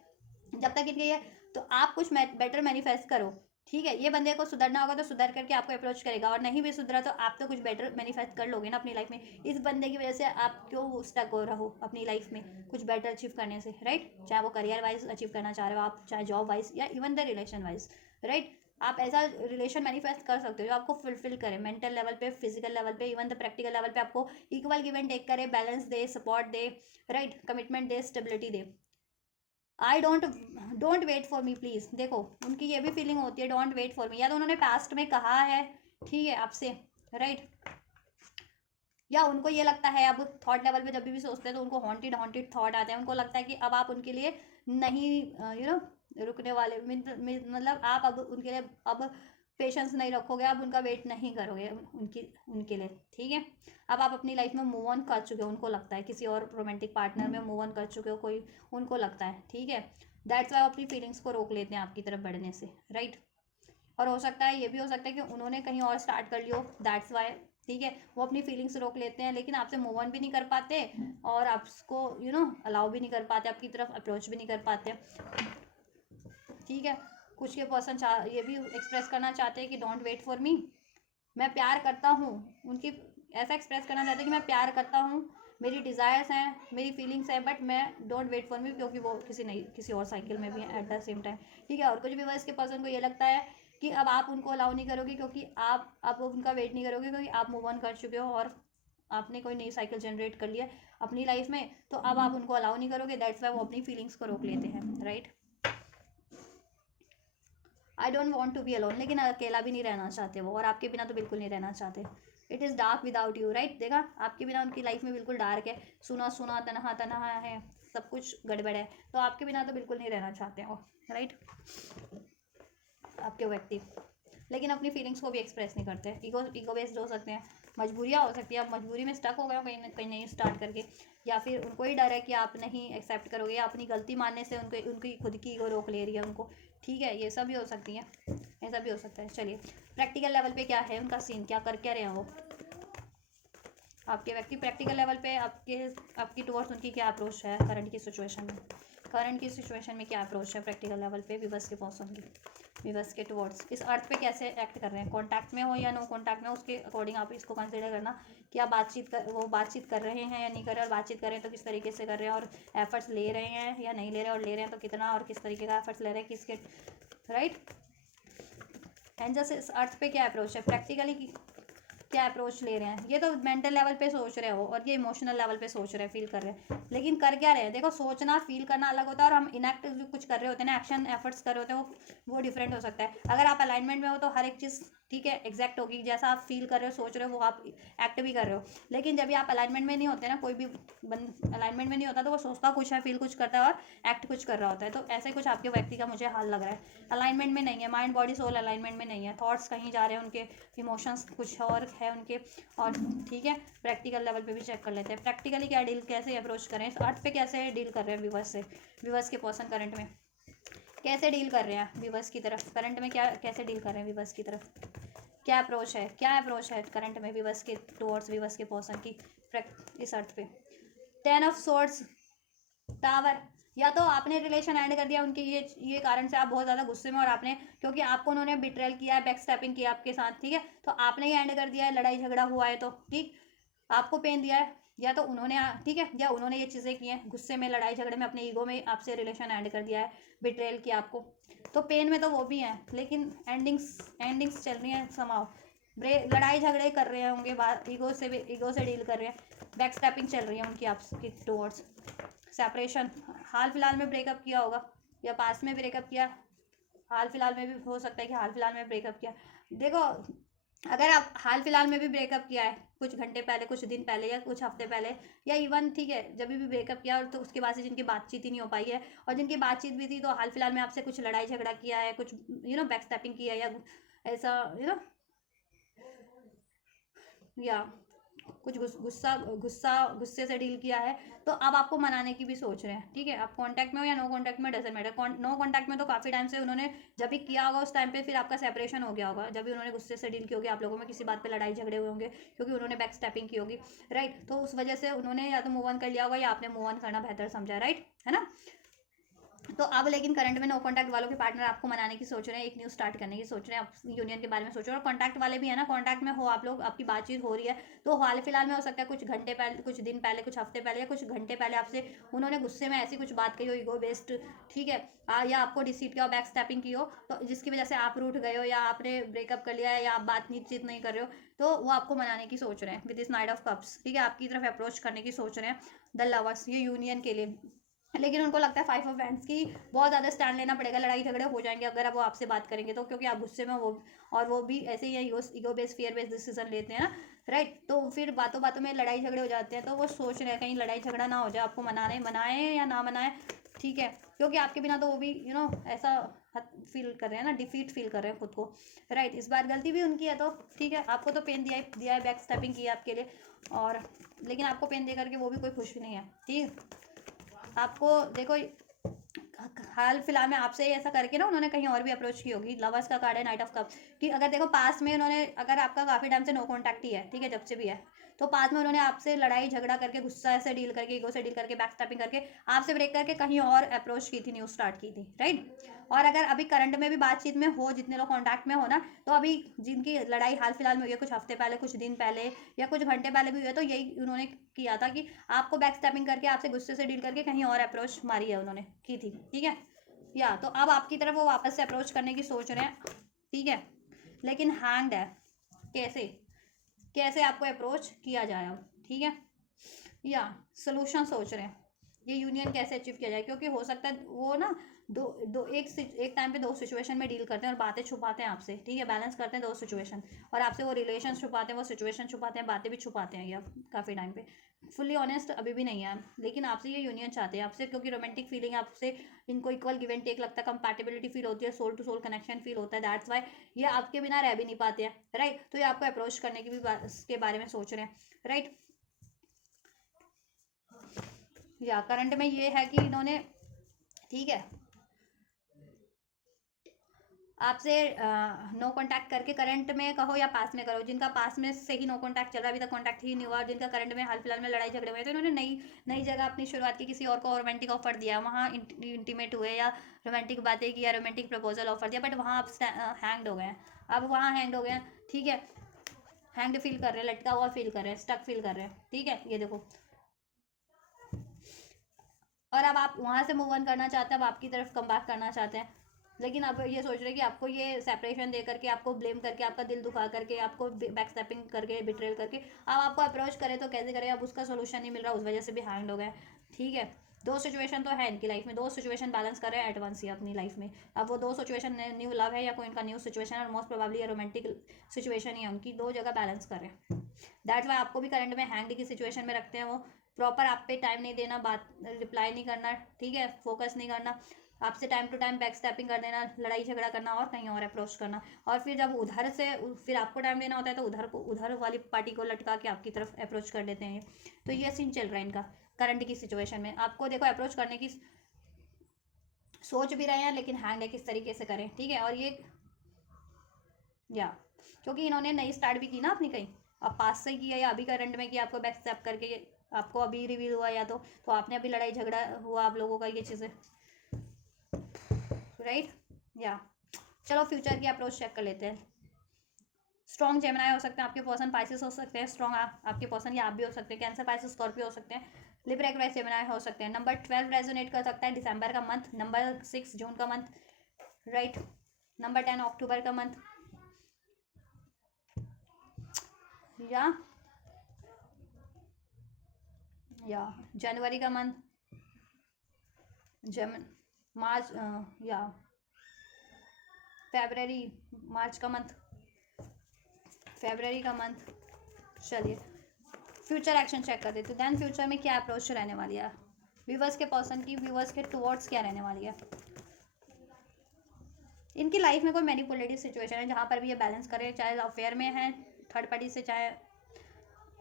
जब तक इनके ये, तो आप कुछ बेटर मैनिफेस्ट करो, ठीक है। ये बंदे को सुधरना होगा तो सुधर करके आपको अप्रोच करेगा, और नहीं भी सुधरा तो आप तो कुछ बेटर मैनिफेस्ट कर लोगे ना अपनी लाइफ में। इस बंदे की वजह से आप क्यों स्टक हो रहो अपनी लाइफ में कुछ बेटर अचीव करने से, राइट। चाहे वो करियर वाइज अचीव करना चाह रहे हो आप, चाहे जॉब वाइज, या even the relation wise, right. आप ऐसा रिलेशन मैनिफेस्ट कर सकते हो जो आपको फुलफिल करे, मेंटल लेवल पे, फिजिकल लेवल पे, इवन द प्रैक्टिकल लेवल पे आपको इक्वल गिव एंड टेक करे, बैलेंस दे, सपोर्ट दे, राइट, कमिटमेंट दे, स्टेबिलिटी दे। I don't wait for me please. देखो उनकी ये भी फीलिंग होती है, डोंट वेट फॉर मी, या तो उन्होंने पास्ट में कहा है, ठीक है, आपसे, राइट, या उनको ये लगता है, अब थॉट लेवल पे जब भी सोचते हैं तो उनको हॉन्टेड थॉट आते हैं, उनको लगता है कि अब आप उनके लिए नहीं रुकने वाले, मतलब आप अब उनके लिए अब पेशेंस नहीं रखोगे, आप उनका वेट नहीं करोगे उनके लिए, ठीक है। अब आप अपनी लाइफ में मूव ऑन कर चुके हो, उनको लगता है किसी और रोमांटिक पार्टनर में मूव ऑन कर चुके हो कोई, उनको लगता है, ठीक है। दैट्स वाई अपनी फीलिंग्स को रोक लेते हैं आपकी तरफ बढ़ने से, राइट। और हो सकता है, ये भी हो सकता है कि उन्होंने कहीं और स्टार्ट कर लियो, दैट्स वाई, ठीक है, वो अपनी फीलिंग्स रोक लेते हैं, लेकिन आपसे मूव ऑन भी नहीं कर पाते, और आपको अलाउ भी नहीं कर पाते, आपकी तरफ अप्रोच भी नहीं कर पाते, ठीक है। कुछ के पर्सन ये भी एक्सप्रेस करना चाहते हैं कि डोंट वेट फॉर मी, मैं प्यार करता हूँ, उनकी ऐसा एक्सप्रेस करना चाहते हैं कि मैं प्यार करता हूँ, मेरी डिज़ायर्स हैं, मेरी फीलिंग्स हैं, बट मैं डोंट वेट फॉर मी, क्योंकि वो किसी और साइकिल में भी है एट द सेम टाइम, ठीक है। और कुछ भी वर्ष के पर्सन को ये लगता है कि अब आप उनको अलाउ नहीं करोगे, क्योंकि आप उनका वेट नहीं करोगे, क्योंकि आप मूव ऑन कर चुके हो और आपने कोई नई साइकिल जनरेट कर लिया अपनी लाइफ में, तो अब आप उनको अलाउ नहीं करोगे, दैट्स वाई वो अपनी फीलिंग्स को रोक लेते हैं, right. I don't want to be alone, लेकिन अकेला भी नहीं रहना चाहते वो, और आपके बिना तो बिल्कुल नहीं रहना चाहते। It is dark without you, right. देखा, आपके बिना उनकी लाइफ में बिल्कुल डार्क है, सुना सुना, तनहा तनहा है, सब कुछ गड़बड़ है, तो आपके बिना तो बिल्कुल नहीं रहना चाहते हो, राइट, आपके व्यक्ति। लेकिन अपनी फीलिंग्स को भी एक्सप्रेस नहीं करते, ईगो बेस्ड हो सकते हैं, मजबूरियाँ हो सकती है, आप मजबूरी में स्टक हो गए हो कहीं नहीं स्टार्ट करके, या फिर उनको ही डर है कि आप नहीं एक्सेप्ट करोगे, या अपनी गलती मानने से उनकी खुद की ईगो रोक ले रही है उनको, ठीक है। ये सब भी हो सकती है, ऐसा भी हो सकता है। चलिए, प्रैक्टिकल लेवल पे क्या है उनका सीन, क्या कर क्या रहे हैं वो आपके व्यक्ति, प्रैक्टिकल लेवल पे आपकी टुवर्ड्स उनकी क्या अप्रोच है करंट की सिचुएशन में क्या अप्रोच है प्रैक्टिकल लेवल पे विवश के पर्सन की, विवश के टुवर्ड्स इस अर्थ पे कैसे एक्ट कर रहे हैं, कॉन्टैक्ट में हो या नो कॉन्टैक्ट में, उसके अकॉर्डिंग आप इसको कंसिडर करना कि आप वो बातचीत कर रहे हैं या नहीं कर रहे, और बातचीत कर रहे हैं तो किस तरीके से कर रहे हैं, और एफर्ट्स ले रहे हैं या नहीं ले रहे, और ले रहे हैं तो कितना और किस तरीके का एफर्ट्स ले रहे हैं, किसके, राइट। एंड जस्ट इस अर्थ पे क्या अप्रोच है प्रैक्टिकली, क्या अप्रोच ले रहे हैं। ये तो मेंटल लेवल पे सोच रहे हो, और ये इमोशनल लेवल पे सोच रहे हैं, फील कर रहे हैं, लेकिन कर क्या रहे हैं। देखो, सोचना फील करना अलग होता है, और हम इनएक्ट कुछ कर रहे होते हैं ना, एक्शन एफर्ट्स कर रहे होते हैं, वो डिफरेंट हो सकता है। अगर आप अलाइनमेंट में हो तो हर एक चीज़, ठीक है, एग्जैक्ट होगी, जैसा आप फील कर रहे हो, सोच रहे हो, वो आप एक्ट भी कर रहे हो। लेकिन जब भी आप अलाइनमेंट में नहीं होते ना, कोई भी अलाइनमेंट में नहीं होता, तो वो सोचता कुछ है, फील कुछ करता है, और एक्ट कुछ कर रहा होता है। तो ऐसे कुछ आपके व्यक्ति का मुझे हाल लग रहा है, अलाइनमेंट में नहीं है, माइंड बॉडी सोल अलाइनमेंट में नहीं है, थॉट्स कहीं जा रहे हैं उनके, इमोशंस कुछ और है उनके, और ठीक है, प्रैक्टिकल लेवल पे भी चेक कर लेते हैं प्रैक्टिकली क्या डील, कैसे अप्रोच करें, इस अर्थ पे कैसे डील कर रहे हैं विवर्स से, विवर्स के पर्सन करंट में कैसे डील कर रहे हैं विवर्स की तरफ, करंट में क्या कैसे डील कर रहे हैं विवर्स की तरफ, क्या अप्रोच है करंट में विवर्स के टुवर्ड्स विवर्स के पर्सन की इस अर्थ पे। 10 ऑफ सोर्ड्स, टावर, या तो आपने रिलेशन एंड कर दिया उनके ये कारण से आप बहुत ज़्यादा गुस्से में, और आपने, क्योंकि आपको उन्होंने बिट्रेल किया है, बैक स्टैपिंग किया आपके साथ, ठीक है, तो आपने ही एंड कर दिया है, लड़ाई झगड़ा हुआ है तो ठीक, आपको पेन दिया है, या तो उन्होंने, ठीक है, या उन्होंने ये चीज़ें की हैं, गुस्से में, लड़ाई झगड़े में, अपने ईगो में आपसे रिलेशन एंड कर दिया है, बिट्रेल किया आपको, तो पेन में तो वो भी हैं, लेकिन एंडिंग्स चल रही हैं समाओ, लड़ाई झगड़े कर रहे होंगे, ईगो से डील कर रहे हैं, बैक स्टैपिंग चल रही है उनकी आपकी टुवर्ड्स, सेपरेशन, हाल फिलहाल में ब्रेकअप किया होगा, या पास में ब्रेकअप किया, हाल फिलहाल में भी हो सकता है कि हाल फिलहाल में ब्रेकअप किया। देखो, अगर आप हाल फिलहाल में भी ब्रेकअप किया है, कुछ घंटे पहले, कुछ दिन पहले, या कुछ हफ्ते पहले, या इवन, ठीक है, जब भी ब्रेकअप किया, और तो उसके बाद से जिनकी बातचीत ही नहीं हो पाई है, और जिनकी बातचीत भी थी तो हाल फिलहाल में आपसे कुछ लड़ाई झगड़ा किया है, कुछ बैक स्टैपिंग किया है, या ऐसा या कुछ गुस्से से डील किया है, तो अब आपको मनाने की भी सोच रहे हैं, ठीक है। आप कांटेक्ट में हो या नो कांटेक्ट में, डजंट मैटर। नो कांटेक्ट में तो काफ़ी टाइम से उन्होंने जब भी किया होगा उस टाइम पे फिर आपका सेपरेशन हो गया होगा, जब भी उन्होंने गुस्से से डील की होगी, आप लोगों में किसी बात पे लड़ाई झगड़े हुए होंगे क्योंकि उन्होंने बैक स्टेपिंग की होगी, राइट। तो उस वजह से उन्होंने या तो मूव ऑन कर लिया होगा या आपने मूव ऑन करना बेहतर समझा, राइट, है ना। तो अब लेकिन करंट में नो कांटेक्ट वालों के पार्टनर आपको मनाने की सोच रहे हैं, एक न्यू स्टार्ट करने की सोच रहे हैं, आप यूनियन के बारे में सोच रहे हैं। और कांटेक्ट वाले भी है ना, कांटेक्ट में हो आप लोग, आपकी बातचीत हो रही है, तो हाल फिलहाल में हो सकता है कुछ घंटे पहले, कुछ दिन पहले, कुछ हफ्ते पहले या कुछ घंटे पहले आपसे उन्होंने गुस्से में ऐसी कुछ बात कही हो, ईगो बेस्ड, ठीक है, या आपको डिसीट किया हो, बैक स्टैपिंग की हो, तो जिसकी वजह से आप रूठ गए हो या आपने ब्रेकअप कर लिया है या आप बातचीत नहीं कर रहे हो, तो वो आपको मनाने की सोच रहे हैं with this night of cups, ठीक है, आपकी तरफ अप्रोच करने की सोच रहे हैं द लवर्स, ये यूनियन के लिए। लेकिन उनको लगता है 5 ऑफ वैंड्स की बहुत ज़्यादा स्टैंड लेना पड़ेगा, लड़ाई झगड़े हो जाएंगे अगर वो आपसे बात करेंगे तो, क्योंकि आप गुस्से में वो, और वो भी ऐसे ही ego based fear based decision लेते हैं ना, राइट। तो फिर बातों बातों में लड़ाई झगड़े हो जाते हैं, तो वो सोच रहे हैं कहीं लड़ाई झगड़ा ना हो जाए, आपको मनाए या ना मनाए, ठीक है, क्योंकि आपके बिना तो वो भी ऐसा फील कर रहे हैं ना, डिफीट फील कर रहे हैं खुद को, राइट। इस बार गलती भी उनकी है, तो ठीक है, आपको तो पेन दिया है, बैक स्टेपिंग किया आपके लिए, और लेकिन आपको पेन दे करके वो भी कोई खुश नहीं है, ठीक। आपको देखो हाल फिलहाल में आपसे ऐसा करके ना उन्होंने कहीं और भी अप्रोच की होगी, लवर्स का कार्ड है, नाइट ऑफ कप कि अगर देखो पास में उन्होंने, अगर आपका काफ़ी टाइम से नो कॉन्टैक्ट ही है, ठीक है, जब से भी है, तो पास में उन्होंने आपसे लड़ाई झगड़ा करके, गुस्सा से डील करके, ईगो से डील करके, बैक स्टैपिंग करके आपसे ब्रेक करके कहीं और अप्रोच की थी, न्यू स्टार्ट की थी, राइट। और अगर अभी करंट में भी बातचीत में हो, जितने लोग कॉन्टैक्ट में हो ना, तो अभी जिनकी लड़ाई हाल फिलहाल में हुई है, कुछ हफ्ते पहले, कुछ दिन पहले या कुछ घंटे पहले भी हुई है, तो यही उन्होंने किया था कि आपको बैक स्टैपिंग करके, आपसे गुस्से से डील करके कहीं और अप्रोच मारी है, उन्होंने की थी, ठीक है। या तो अब आपकी तरफ वो वापस से अप्रोच करने की सोच रहे हैं, ठीक है, लेकिन हैंग्ड है, कैसे कैसे आपको अप्रोच किया जाए अब, ठीक है, या सोल्यूशन सोच रहे हैं, ये यूनियन कैसे अचीव किया जाए, क्योंकि हो सकता है वो ना दो दो एक टाइम पे दो सिचुएशन में डील करते हैं और बातें छुपाते हैं आपसे, ठीक है, बैलेंस करते हैं दो सिचुएशन, और आपसे वो रिलेशन छुपाते हैं, वो सिचुएशन छुपाते हैं, बातें भी छुपाते हैं, या काफ़ी टाइम पे फुल्ली ऑनेस्ट अभी भी नहीं है, लेकिन आपसे ये यूनियन चाहते हैं आपसे, क्योंकि रोमांटिक फीलिंग आपसे इनको इक्वल गिव एंड टेक लगता है, कंपैटिबिलिटी फील होती है, soul to soul connection feel होता है, दैट्स वाई ये आपके बिना रह भी नहीं पाते हैं, राइट। तो ये आपको अप्रोच करने की भी के बारे में सोच रहे हैं, राइट। या करंट में ये है कि इन्होंने, ठीक है, आपसे नो कांटेक्ट करके करंट में कहो या पास में करो, जिनका पास में से ही नो कांटेक्ट चल रहा है, अभी तक कांटेक्ट ही नहीं हुआ, जिनका करंट में हाल फिलहाल में लड़ाई झगड़े हुए, तो इन्होंने नई नई जगह अपनी शुरुआत की, किसी और को रोमांटिक ऑफर दिया, वहाँ इंटीमेट हुए या रोमांटिक बातें की या रोमांटिक प्रपोजल ऑफर दिया, बट वहाँ आप हैंग्ड हो गए हैं, अब वहाँ हैंग्ड हो गए हैं, ठीक है, हैंग्ड फील कर रहे हैं, लटका हुआ फील कर रहे हैं, स्टक फील कर रहे हैं, ठीक है, ये देखो। और अब आप वहाँ से मूव ऑन करना चाहते हैं, अब आपकी तरफ कम बैक करना चाहते हैं, लेकिन अब ये सोच रहे हैं कि आपको ये सेपरेशन दे करके, आपको ब्लेम करके, आपका दिल दुखा करके, आपको बैक स्टैपिंग करके, बिट्रेल करके अब आपको अप्रोच करे तो कैसे करे, अब उसका सोल्यूशन नहीं मिल रहा, उस वजह से भी हैंड हो गए, ठीक है। दो सिचुएशन तो है इनकी लाइफ में, दो सिचुएशन बैलेंस कर रहे हैं एट वंस ही अपनी लाइफ में, अब वो दो सिचुएशन न्यू लव है या कोई इनका न्यू सिचुएशन, और मोस्ट प्रोबेबली रोमांटिक सिचुएशन ही है उनकी, दो जगह बैलेंस कर रहे हैं, दैट्स वाई आपको भी करंट में हैंड की सिचुएशन में रखते हैं, वो प्रॉपर आप पे टाइम नहीं देना, बात रिप्लाई नहीं करना, ठीक है, फोकस नहीं करना, आपसे time to time back stepping कर देना, लड़ाई झगड़ा करना और कहीं और अप्रोच करना, और फिर जब उधर से फिर आपको टाइम देना होता है तो उधर वाली पार्टी को लटका के आपकी तरफ अप्रोच कर देते हैं, तो ये सीन चल रहा है इनका करंट की सिचुएशन में। आपको देखो अप्रोच करने की सोच भी रहे हैं, लेकिन हैंड है किस तरीके से करें, ठीक है। और ये या क्योंकि इन्होंने नई स्टार्ट भी की ना अपनी, कहीं अब पास से किया या अभी करंट में किया, आपको बैक स्टैप करके आपको अभी रिवील हुआ, या तो आपने अभी लड़ाई झगड़ा हुआ आप लोगों का, ये चीज़ें, राइट। या चलो फ्यूचर की अप्रोच चेक कर लेते हैं। स्ट्रॉन्ग जेमिनाई हो सकते हैं आपके पर्सन, पाइसेस हो सकते हैं स्ट्रॉन्ग आपके पर्सन, या आप भी हो सकते हैं, कैंसर, पाइसेस, स्कॉर्पियो हो सकते हैं, लिब्रा, एक्वेरियस, जेमिनाई हो सकते हैं। नंबर 12 रेजोनेट कर सकता है दिसंबर का मंथ, नंबर 6 जून का मंथ, राइट, नंबर 10 अक्टूबर का मंथ, या जनवरी का मंथ, मार्च, या फेबररी, मार्च का मंथ, फेबररी का मंथ। चलिए फ्यूचर एक्शन चेक कर देते, देन फ्यूचर में क्या अप्रोच रहने वाली है व्यूवर्स के पर्सन की, व्यूवर्स के टुवर्ड्स क्या रहने वाली है। इनकी लाइफ में कोई मैनिपुलेटिव सिचुएशन है जहाँ पर भी ये बैलेंस करें, चाहे अफेयर में है थर्ड पार्टी से, चाहे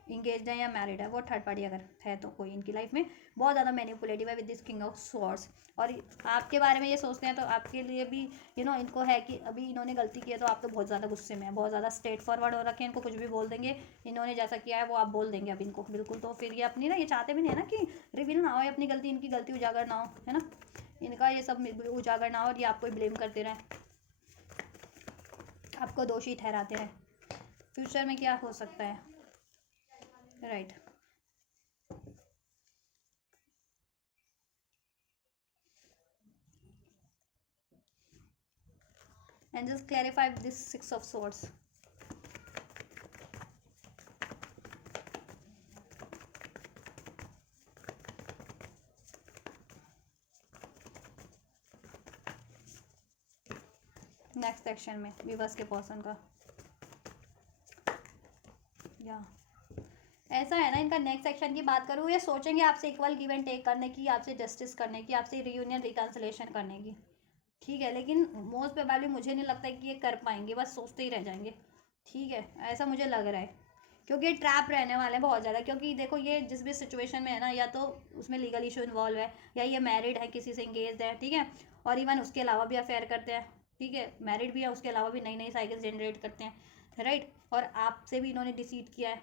इंगेज्ड है या मैरिड है, वो थर्ड पार्टी अगर है तो कोई इनकी लाइफ में बहुत ज़्यादा मैनिपुलेटिव है with this king of swords. और आपके बारे में ये सोचते हैं तो आपके लिए भी इनको है कि अभी इन्होंने गलती की है तो आप तो बहुत ज़्यादा गुस्से में है, बहुत ज़्यादा स्ट्रेट फॉरवर्ड हो रखे हैं, इनको कुछ भी बोल देंगे, इन्होंने जैसा किया है वो आप बोल देंगे अब इनको बिल्कुल। तो फिर ये अपनी ना, ये चाहते भी नहीं है ना कि रिवील ना हो अपनी गलती, इनकी गलती उजागर ना हो, है ना, इनका ये सब उजागर ना हो और ये आपको ब्लेम करते रहें, आपको दोषी ठहराते रहें। फ्यूचर में क्या हो सकता है, right. And just clarify this six of swords. Next section में विवर्स के पर्सन का या ऐसा है ना, इनका नेक्स्ट सेक्शन की बात करूँ, ये सोचेंगे आपसे इक्वल गिव एंड टेक करने की, आपसे जस्टिस करने की, आपसे रियूनियन रिकन्सिलेशन करने की, ठीक है, लेकिन मोस्ट प्रोबेबली मुझे नहीं लगता है कि ये कर पाएंगे, बस सोचते ही रह जाएंगे, ठीक है, ऐसा मुझे लग रहा है, क्योंकि ट्रैप रहने वाले हैं बहुत ज़्यादा। क्योंकि देखो ये जिस भी सिचुएशन में है ना, या तो उसमें लीगल इशू इन्वॉल्व है, या ये मैरिड है, किसी से इंगेज है, ठीक है, और इवन उसके अलावा भी अफेयर करते हैं, ठीक है, मैरिड भी है, उसके अलावा भी नई नई साइकिल जनरेट करते हैं, राइट, और आपसे भी इन्होंने डिसीट किया है।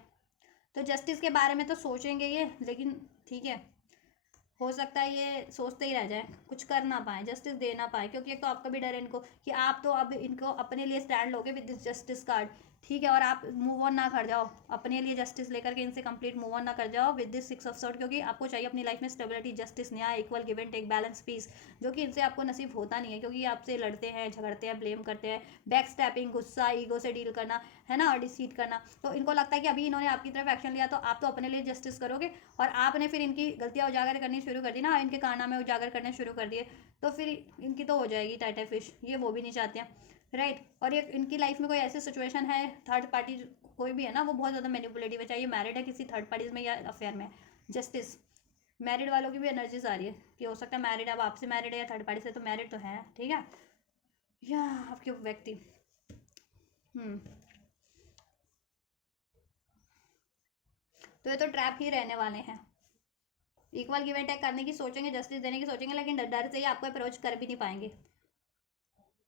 तो जस्टिस के बारे में तो सोचेंगे ये, लेकिन ठीक है, हो सकता है ये सोचते ही रह जाए, कुछ कर ना पाए, जस्टिस दे ना पाए, क्योंकि एक तो आपका भी डर है इनको कि आप तो अब इनको अपने लिए स्टैंड लोगे विद दिस जस्टिस कार्ड, ठीक है, और आप मूव ऑन ना कर जाओ अपने लिए जस्टिस लेकर के, इनसे कंप्लीट मूव ऑन ना कर जाओ with this six of sword, क्योंकि आपको चाहिए अपनी लाइफ में स्टेबिलिटी, जस्टिस, न्याय, equal give and take, balance, peace, जो कि इनसे आपको नसीब होता नहीं है, क्योंकि ये आपसे लड़ते हैं, झगड़ते हैं, ब्लेम करते हैं, बैक स्टैपिंग, गुस्सा, ईगो से डील करना, है ना, और डिसीट करना। तो इनको लगता है कि अभी इन्होंने आपकी तरफ एक्शन लिया तो आप तो अपने लिए जस्टिस करोगे, और आपने फिर इनकी गलतियां उजागर करनी शुरू कर दी ना, इनके कारनामे उजागर करने शुरू कर दिए, तो फिर इनकी तो हो जाएगी टाइटा फिश, ये वो भी नहीं चाहते हैं, राइट। और ये इनकी लाइफ में कोई ऐसी सिचुएशन है, थर्ड पार्टी कोई भी है ना, वो बहुत ज़्यादा मैनिपुलेटिव है, चाहे मैरिड है किसी थर्ड पार्टीज में या अफेयर में। जस्टिस, मैरिड वालों की भी एनर्जीज आ रही है कि हो सकता है मैरिड, अब आपसे मैरिड है या थर्ड पार्टी से, तो मैरिड तो है, ठीक है, या आपके व्यक्ति तो ये तो ट्रैप ही रहने वाले हैं, इक्वल गिव एंड टेक करने की सोचेंगे, जस्टिस देने की सोचेंगे, लेकिन डर से ही आपको अप्रोच कर भी नहीं पाएंगे,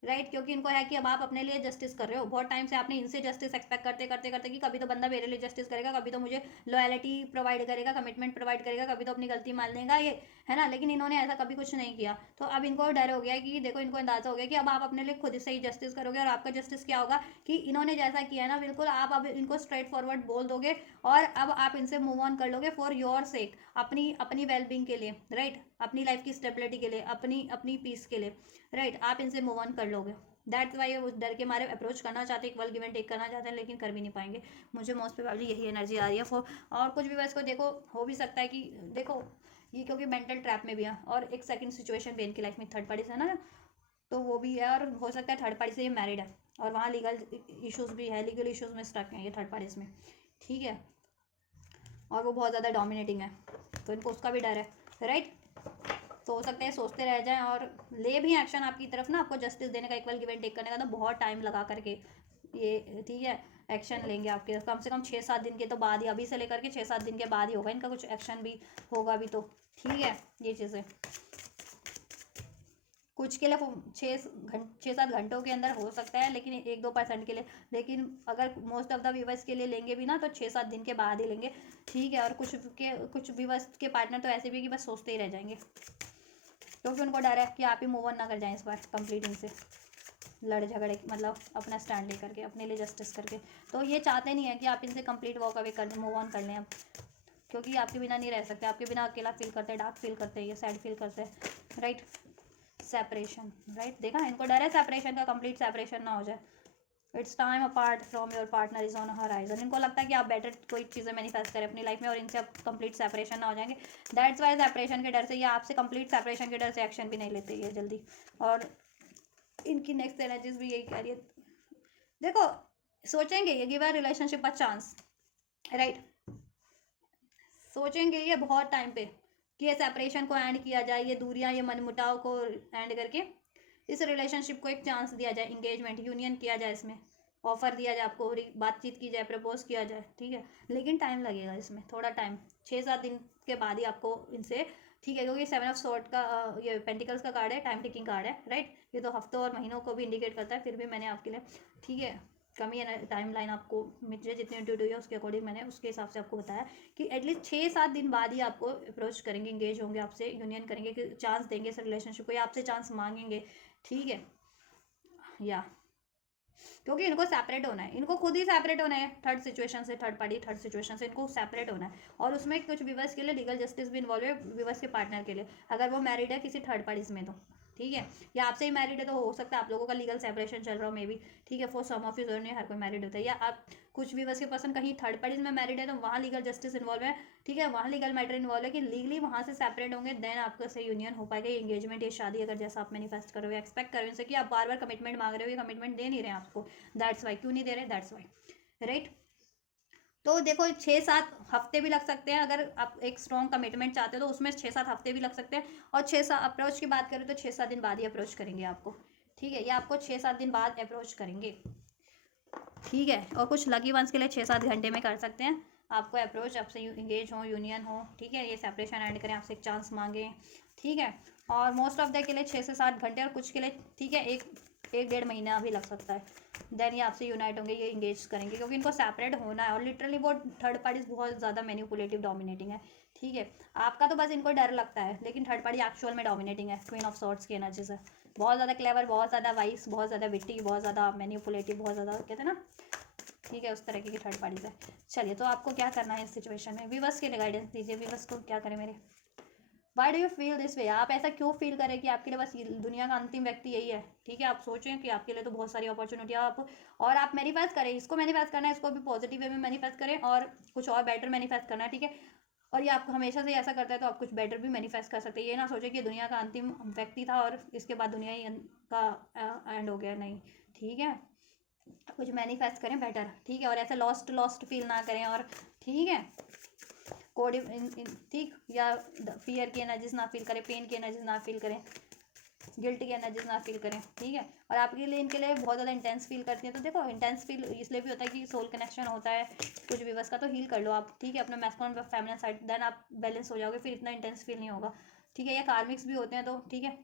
राइट, क्योंकि इनको है कि अब आप अपने लिए जस्टिस कर रहे हो, बहुत टाइम से आपने इनसे जस्टिस एक्सपेक्ट करते करते करते कि कभी तो बंदा मेरे लिए जस्टिस करेगा, कभी तो मुझे लॉयलिटी प्रोवाइड करेगा, कमिटमेंट प्रोवाइड करेगा, कभी तो अपनी गलती मान लेगा ये, है ना, लेकिन इन्होंने ऐसा कभी कुछ नहीं किया। तो अब इनको डर हो गया कि देखो, इनको अंदाजा हो गया कि अब आप अपने लिए खुद से ही जस्टिस करोगे, और आपका जस्टिस क्या होगा कि इन्होंने जैसा किया है ना, बिल्कुल आप अब इनको स्ट्रेट फॉरवर्ड बोल दोगे, और अब आप इनसे मूव ऑन कर लोगे फॉर योर सेक, अपनी अपनी वेलबींग के लिए, राइट, अपनी लाइफ की स्टेबिलिटी के लिए, अपनी अपनी पीस के लिए, राइट, आप इनसे मूव ऑन कर लोगे। दैट्स वाई उस डर के मारे अप्रोच करना चाहते हैं, इक्वल गिव एंड टेक करना चाहते हैं, लेकिन कर भी नहीं पाएंगे। मुझे मोस्ट प्रोबेबली यही एनर्जी आ रही है फॉर, और कुछ भी वैसे को देखो, हो भी सकता है कि देखो ये क्योंकि मेंटल ट्रैप में भी है, और एक सेकंड सिचुएशन भी इनकी लाइफ में थर्ड पार्टी से है ना, तो वो भी है, और हो सकता है थर्ड पार्टी से ये मैरिड है, और वहाँ लीगल इशूज़ भी है, लीगल इशूज़ में स्टक हैं ये थर्ड पार्टीज में, ठीक है, और वो बहुत ज़्यादा डोमिनेटिंग है, तो इनको उसका भी डर है, राइट। तो हो सकता है सोचते रह जाएं और ले भी एक्शन आपकी तरफ ना, आपको जस्टिस देने का, इक्वल गिव एंड टेक करने का, तो बहुत टाइम लगा करके ये, ठीक है, एक्शन लेंगे आपके, कम से कम 6-7 दिन के तो बाद ही, अभी से लेकर के 6-7 दिन के बाद ही होगा इनका कुछ एक्शन भी होगा भी, तो ठीक है, ये चीज़ें कुछ के लिए 6-7 घंटों के अंदर हो सकता है, लेकिन 1-2% के लिए, लेकिन अगर मोस्ट ऑफ द व्यूवर्स के लिए लेंगे भी ना, तो 6-7 दिन के बाद ही लेंगे, ठीक है। और कुछ व्यूवर्स के पार्टनर तो ऐसे भी कि बस सोचते ही रह जाएंगे, क्योंकि उनको डर है कि आप ही मूव ऑन ना कर जाएं इस बार कंप्लीट इनसे, लड़ झगड़े, मतलब अपना स्टैंड ले करके, अपने लिए जस्टिस करके। तो ये चाहते नहीं है कि आप इनसे कंप्लीट वॉक अवे कर, मूव ऑन कर लें अब, क्योंकि आपके बिना नहीं रह सकते, आपके बिना अकेला फील करते हैं, डार्क फील करते हैं, ये सैड फील करते हैं, राइट, सेपरेशन, राइट, देखा, इनको डर है सेपरेशन का, कंप्लीट सेपरेशन ना हो जाए, it's time apart from your partner is on horizon, इनको लगता है कि आप बेटर कोई चीज़ें मैनिफेस्ट करें अपनी लाइफ में, और इनसे अब कंप्लीट सेपरेशन ना हो जाएंगे। दैट्स वाई सेपरेशन के डर से, या आपसे कंप्लीट सेपरेशन के डर से एक्शन भी नहीं लेते ये जल्दी, और इनकी नेक्स्ट एनर्जीज भी यही कह रही है, देखो सोचेंगे ये, give a relationship a chance, right, सोचेंगे ये बहुत टाइम पे कि ये सेपरेशन को एंड किया जाए, ये दूरियां, ये मनमुटाव को एंड करके इस रिलेशनशिप को एक चांस दिया जाए, इंगेजमेंट, यूनियन किया जाए इसमें, ऑफ़र दिया जाए आपको, बातचीत की जाए, प्रपोज किया जाए, ठीक है। लेकिन टाइम लगेगा इसमें, थोड़ा टाइम, 6-7 दिन के बाद ही आपको इनसे, ठीक है, क्योंकि 7 ऑफ सॉर्ड का ये पेंटिकल्स का कार्ड है, टाइम टेकिंग कार्ड है, राइट। ये तो हफ्तों और महीनों को भी इंडिकेट करता है, फिर भी मैंने आपके लिए, ठीक है, कमी है टाइम लाइन आपको मुझे जितनी इंट्यूट हुई है उसके अकॉर्डिंग मैंने उसके हिसाब से आपको बताया कि एटलीस्ट 6-7 दिन बाद ही आपको अप्रोच करेंगे, इंगेज होंगे आपसे, यूनियन करेंगे, कि चांस देंगे इस रिलेशनशिप को, या आपसे चांस मांगेंगे, ठीक है। या क्योंकि इनको सेपरेट होना है, इनको खुद ही सेपरेट होना है थर्ड सिचुएशन से, थर्ड पार्टी थर्ड सिचुएशन से इनको सेपरेट होना है। और उसमें कुछ विवर्स के लिए लीगल जस्टिस भी इन्वॉल्व है, विवर्स के पार्टनर के लिए, अगर वो मैरिड है किसी थर्ड पार्टीज में, तो ठीक है, या आपसे ही मैरिड है तो हो सकता है आप लोगों का लीगल सेपरेशन चल रहा हो मे बी, ठीक है, फॉर सम ऑफ यू, नहीं हर कोई मैरिड होता है, या आप कुछ भी बस के पर्सन कहीं थर्ड पार्टीज में मैरिड है तो वहाँ लीगल जस्टिस इन्वॉल्व है, ठीक है, वहाँ लीगल मैटर इन्वॉल्व है कि लीगली वहाँ से सेपरेट होंगे, देन आपका से यूनियन हो पाएगा, एंगेजमेंट, ये शादी, अगर जैसा आप मैनिफेस्ट करोगे, एक्सपेक्ट करोगे इनसे कि आप बार बार कमिटमेंट मांग रहे हो, ये कमिटमेंट दे नहीं रहे हैं आपको, दैट्स वाई, क्यों नहीं दे रहे, दैट्स वाई, राइट। तो देखो 6-7 हफ्ते भी लग सकते हैं, अगर आप एक स्ट्रॉन्ग कमिटमेंट चाहते हो तो उसमें 6-7 हफ्ते भी लग सकते हैं, और 6-7 अप्रोच की बात करें तो 6-7 दिन बाद ही अप्रोच करेंगे आपको, ठीक है, ये आपको 6-7 दिन बाद अप्रोच करेंगे, ठीक है। और कुछ लकी वंस के लिए 6-7 घंटे में कर सकते हैं आपको अप्रोच, आपसे इंगेज हो, यूनियन हो, ठीक है, ये सेपरेशन एंड करें, आपसे एक चांस मांगे, ठीक है। और मोस्ट ऑफ द के लिए 6 से 7 घंटे, और कुछ के लिए, ठीक है, एक 1-1.5 महीना भी लग सकता है, देन ये आपसे यूनाइट होंगे, ये इंगेज करेंगे, क्योंकि इनको सेपरेट होना है, और लिटरली वो थर्ड पार्टीज बहुत ज़्यादा मैनिपुलेटिव डोमिनेटिंग है, ठीक है। आपका तो बस इनको डर लगता है, लेकिन थर्ड पार्टी एक्चुअल में डोमिनेटिंग है, क्वीन ऑफ सॉर्ड्स की एनर्जी से, बहुत ज़्यादा क्लेवर, बहुत ज़्यादा वाइस, बहुत ज़्यादा विट्टी, बहुत ज़्यादा मैनिपुलेटिव, बहुत ज़्यादा कहते हैं ना, ठीक है, उस तरह की थर्ड पार्टी से। चलिए, तो आपको क्या करना है इस सिचुएशन में, व्यूअर्स के लिए गाइडेंस दीजिए, व्यूअर्स को क्या करें मेरे, why do you feel this way, आप ऐसा क्यों फील करें कि आपके लिए बस दुनिया का अंतिम व्यक्ति यही है, ठीक है। आप सोचें कि आपके लिए तो बहुत सारी अपॉर्चुनिटी आप, और आप मैनिफेस्ट करें, इसको मैनिफेस्ट करना है, इसको भी पॉजिटिव वे में मैनिफेस्ट करें, और कुछ और बेटर मैनिफेस्ट करना है, ठीक है। और ये आपको हमेशा से ऐसा करता है तो आप कुछ बेटर भी मैनिफेस्ट कर सकते हैं, ये ना सोचे कि दुनिया का अंतिम व्यक्ति था और इसके बाद दुनिया ही का एंड हो गया, नहीं, ठीक है। कुछ मैनिफेस्ट करें बेटर, ठीक है, और ऐसे लॉस्ट लॉस्ट फील ना करें, और ठीक है, कोड ठीक, या फियर की एनर्जीज ना फील करें, पेन की एनर्जीज ना फील करें, गिल्ट की एनर्जीज ना फील करें, ठीक है। और आपके लिए इनके लिए बहुत ज़्यादा इंटेंस फील करती हैं, तो देखो इंटेंस फील इसलिए भी होता है कि सोल कनेक्शन होता है कुछ व्यूअर्स का, तो हील कर लो आप, ठीक है, अपना मैस्कुलिन फेमिनिन साइड, देन आप बैलेंस हो जाओगे, फिर इतना इंटेंस फील नहीं होगा, ठीक है। या कार्मिक्स भी होते हैं तो ठीक है,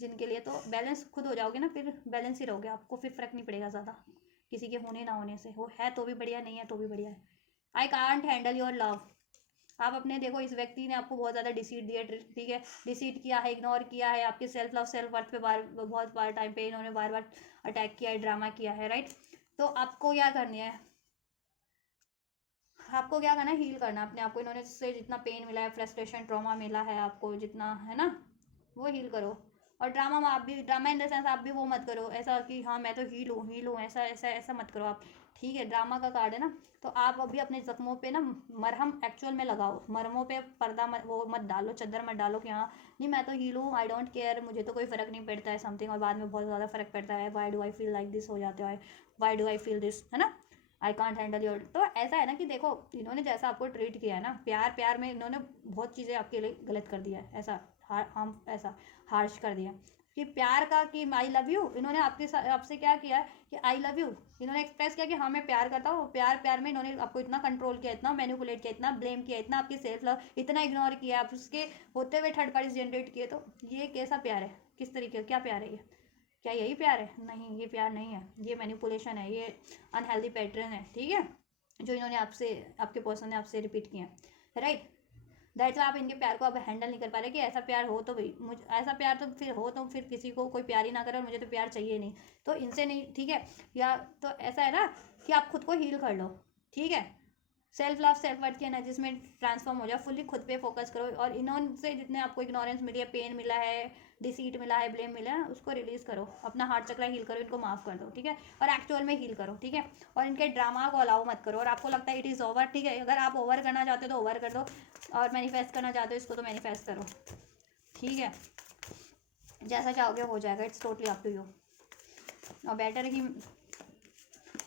जिनके लिए तो बैलेंस खुद हो जाओगे ना, फिर बैलेंस ही रहोगे, आपको फिर फ़र्क नहीं पड़ेगा ज़्यादा किसी के होने ना होने से, वो है तो भी बढ़िया, नहीं है तो भी बढ़िया है। I can't handle your love, आप अपने देखो इस व्यक्ति ने आपको बहुत ज़्यादा डिसीट दिया, ठीक है, डिसीट किया है, इग्नोर किया है, आपके सेल्फ लव सेल्फ वर्थ पे बहुत बार टाइम पे इन्होंने बार बार अटैक किया है, ड्रामा किया है, राइट। तो आपको क्या करनी है, आपको क्या करना है, हील करना अपने आप को, इन्होंने से जितना पेन मिला है, फ्रस्ट्रेशन, ट्रॉमा मिला है आपको जितना, है ना, वो हील करो। और ड्रामा में आप भी, ड्रामा इन द सेंस आप भी वो मत करो ऐसा कि हाँ मैं तो हील हूँ, ऐसा ऐसा ऐसा मत करो आप, ठीक है। ड्रामा का कार्ड है ना, तो आप अभी अपने जख्मों पे ना मरहम एक्चुअल में लगाओ, मरहमों पे पर्दा मत, वो मत डालो, चादर मत डालो कि हाँ नहीं मैं तो हील हूँ, आई डोंट केयर, मुझे तो कोई फ़र्क नहीं पड़ता है समथिंग, और बाद में बहुत ज़्यादा फ़र्क पड़ता है, why do I feel like this हो जाते हैं, why do I feel this, है ना, आई कॉन्ट हैंडल योर। तो ऐसा है ना कि देखो इन्होंने जैसा आपको ट्रीट किया है ना, प्यार प्यार में इन्होंने बहुत चीज़ें आपके लिए गलत कर दिया है, ऐसा हम ऐसा हार्श कर दिया कि प्यार का कि आई लव यू, इन्होंने आपके साथ आपसे क्या किया है कि आई लव यू, इन्होंने एक्सप्रेस किया कि हाँ मैं प्यार करता हूँ, प्यार प्यार में इन्होंने आपको इतना कंट्रोल किया, इतना मैनिपुलेट किया, इतना ब्लेम किया, इतना आपकी सेल्फ लव इतना इग्नोर किया, आप उसके होते हुए थर्ड पार्टी जनरेट किए, तो ये कैसा प्यार है, किस तरीके क्या प्यार है ये, क्या यही प्यार है, नहीं ये प्यार नहीं है, ये मैनिपुलेशन है, ये अनहेल्दी पैटर्न है, ठीक है, जो इन्होंने आपसे आपके पर्सन ने आपसे रिपीट किया है, राइट। दैट्स आप इनके प्यार को अब हैंडल नहीं कर पा रहे कि ऐसा प्यार हो तो भाई मुझे ऐसा प्यार तो फिर हो तो फिर किसी को कोई प्यार ही ना करे, और मुझे तो प्यार चाहिए नहीं, तो इनसे नहीं, ठीक है। या तो ऐसा है ना कि आप खुद को हील कर लो, ठीक है, सेल्फ लव सेल्फ वर्थ की एनर्जीज में ट्रांसफॉर्म हो जाओ, फुल्ली खुद पे फोकस करो, और इन्होंने जितने आपको इग्नोरेंस मिली है, पेन मिला है, डिसीट मिला है, ब्लेम मिला है, उसको रिलीज करो, अपना हार्ट चक्रा हील करो, इनको माफ़ कर दो, ठीक है, और एक्चुअल में हील करो, ठीक है। और इनके ड्रामा को अलाउ मत करो, और आपको लगता है इट इज़ ओवर, ठीक है, अगर आप ओवर करना चाहते हो तो ओवर कर दो, और मैनिफेस्ट करना चाहते हो इसको तो मैनिफेस्ट करो, ठीक है, जैसा चाहोगे हो जाएगा, it's totally up to you. और बेटर ही,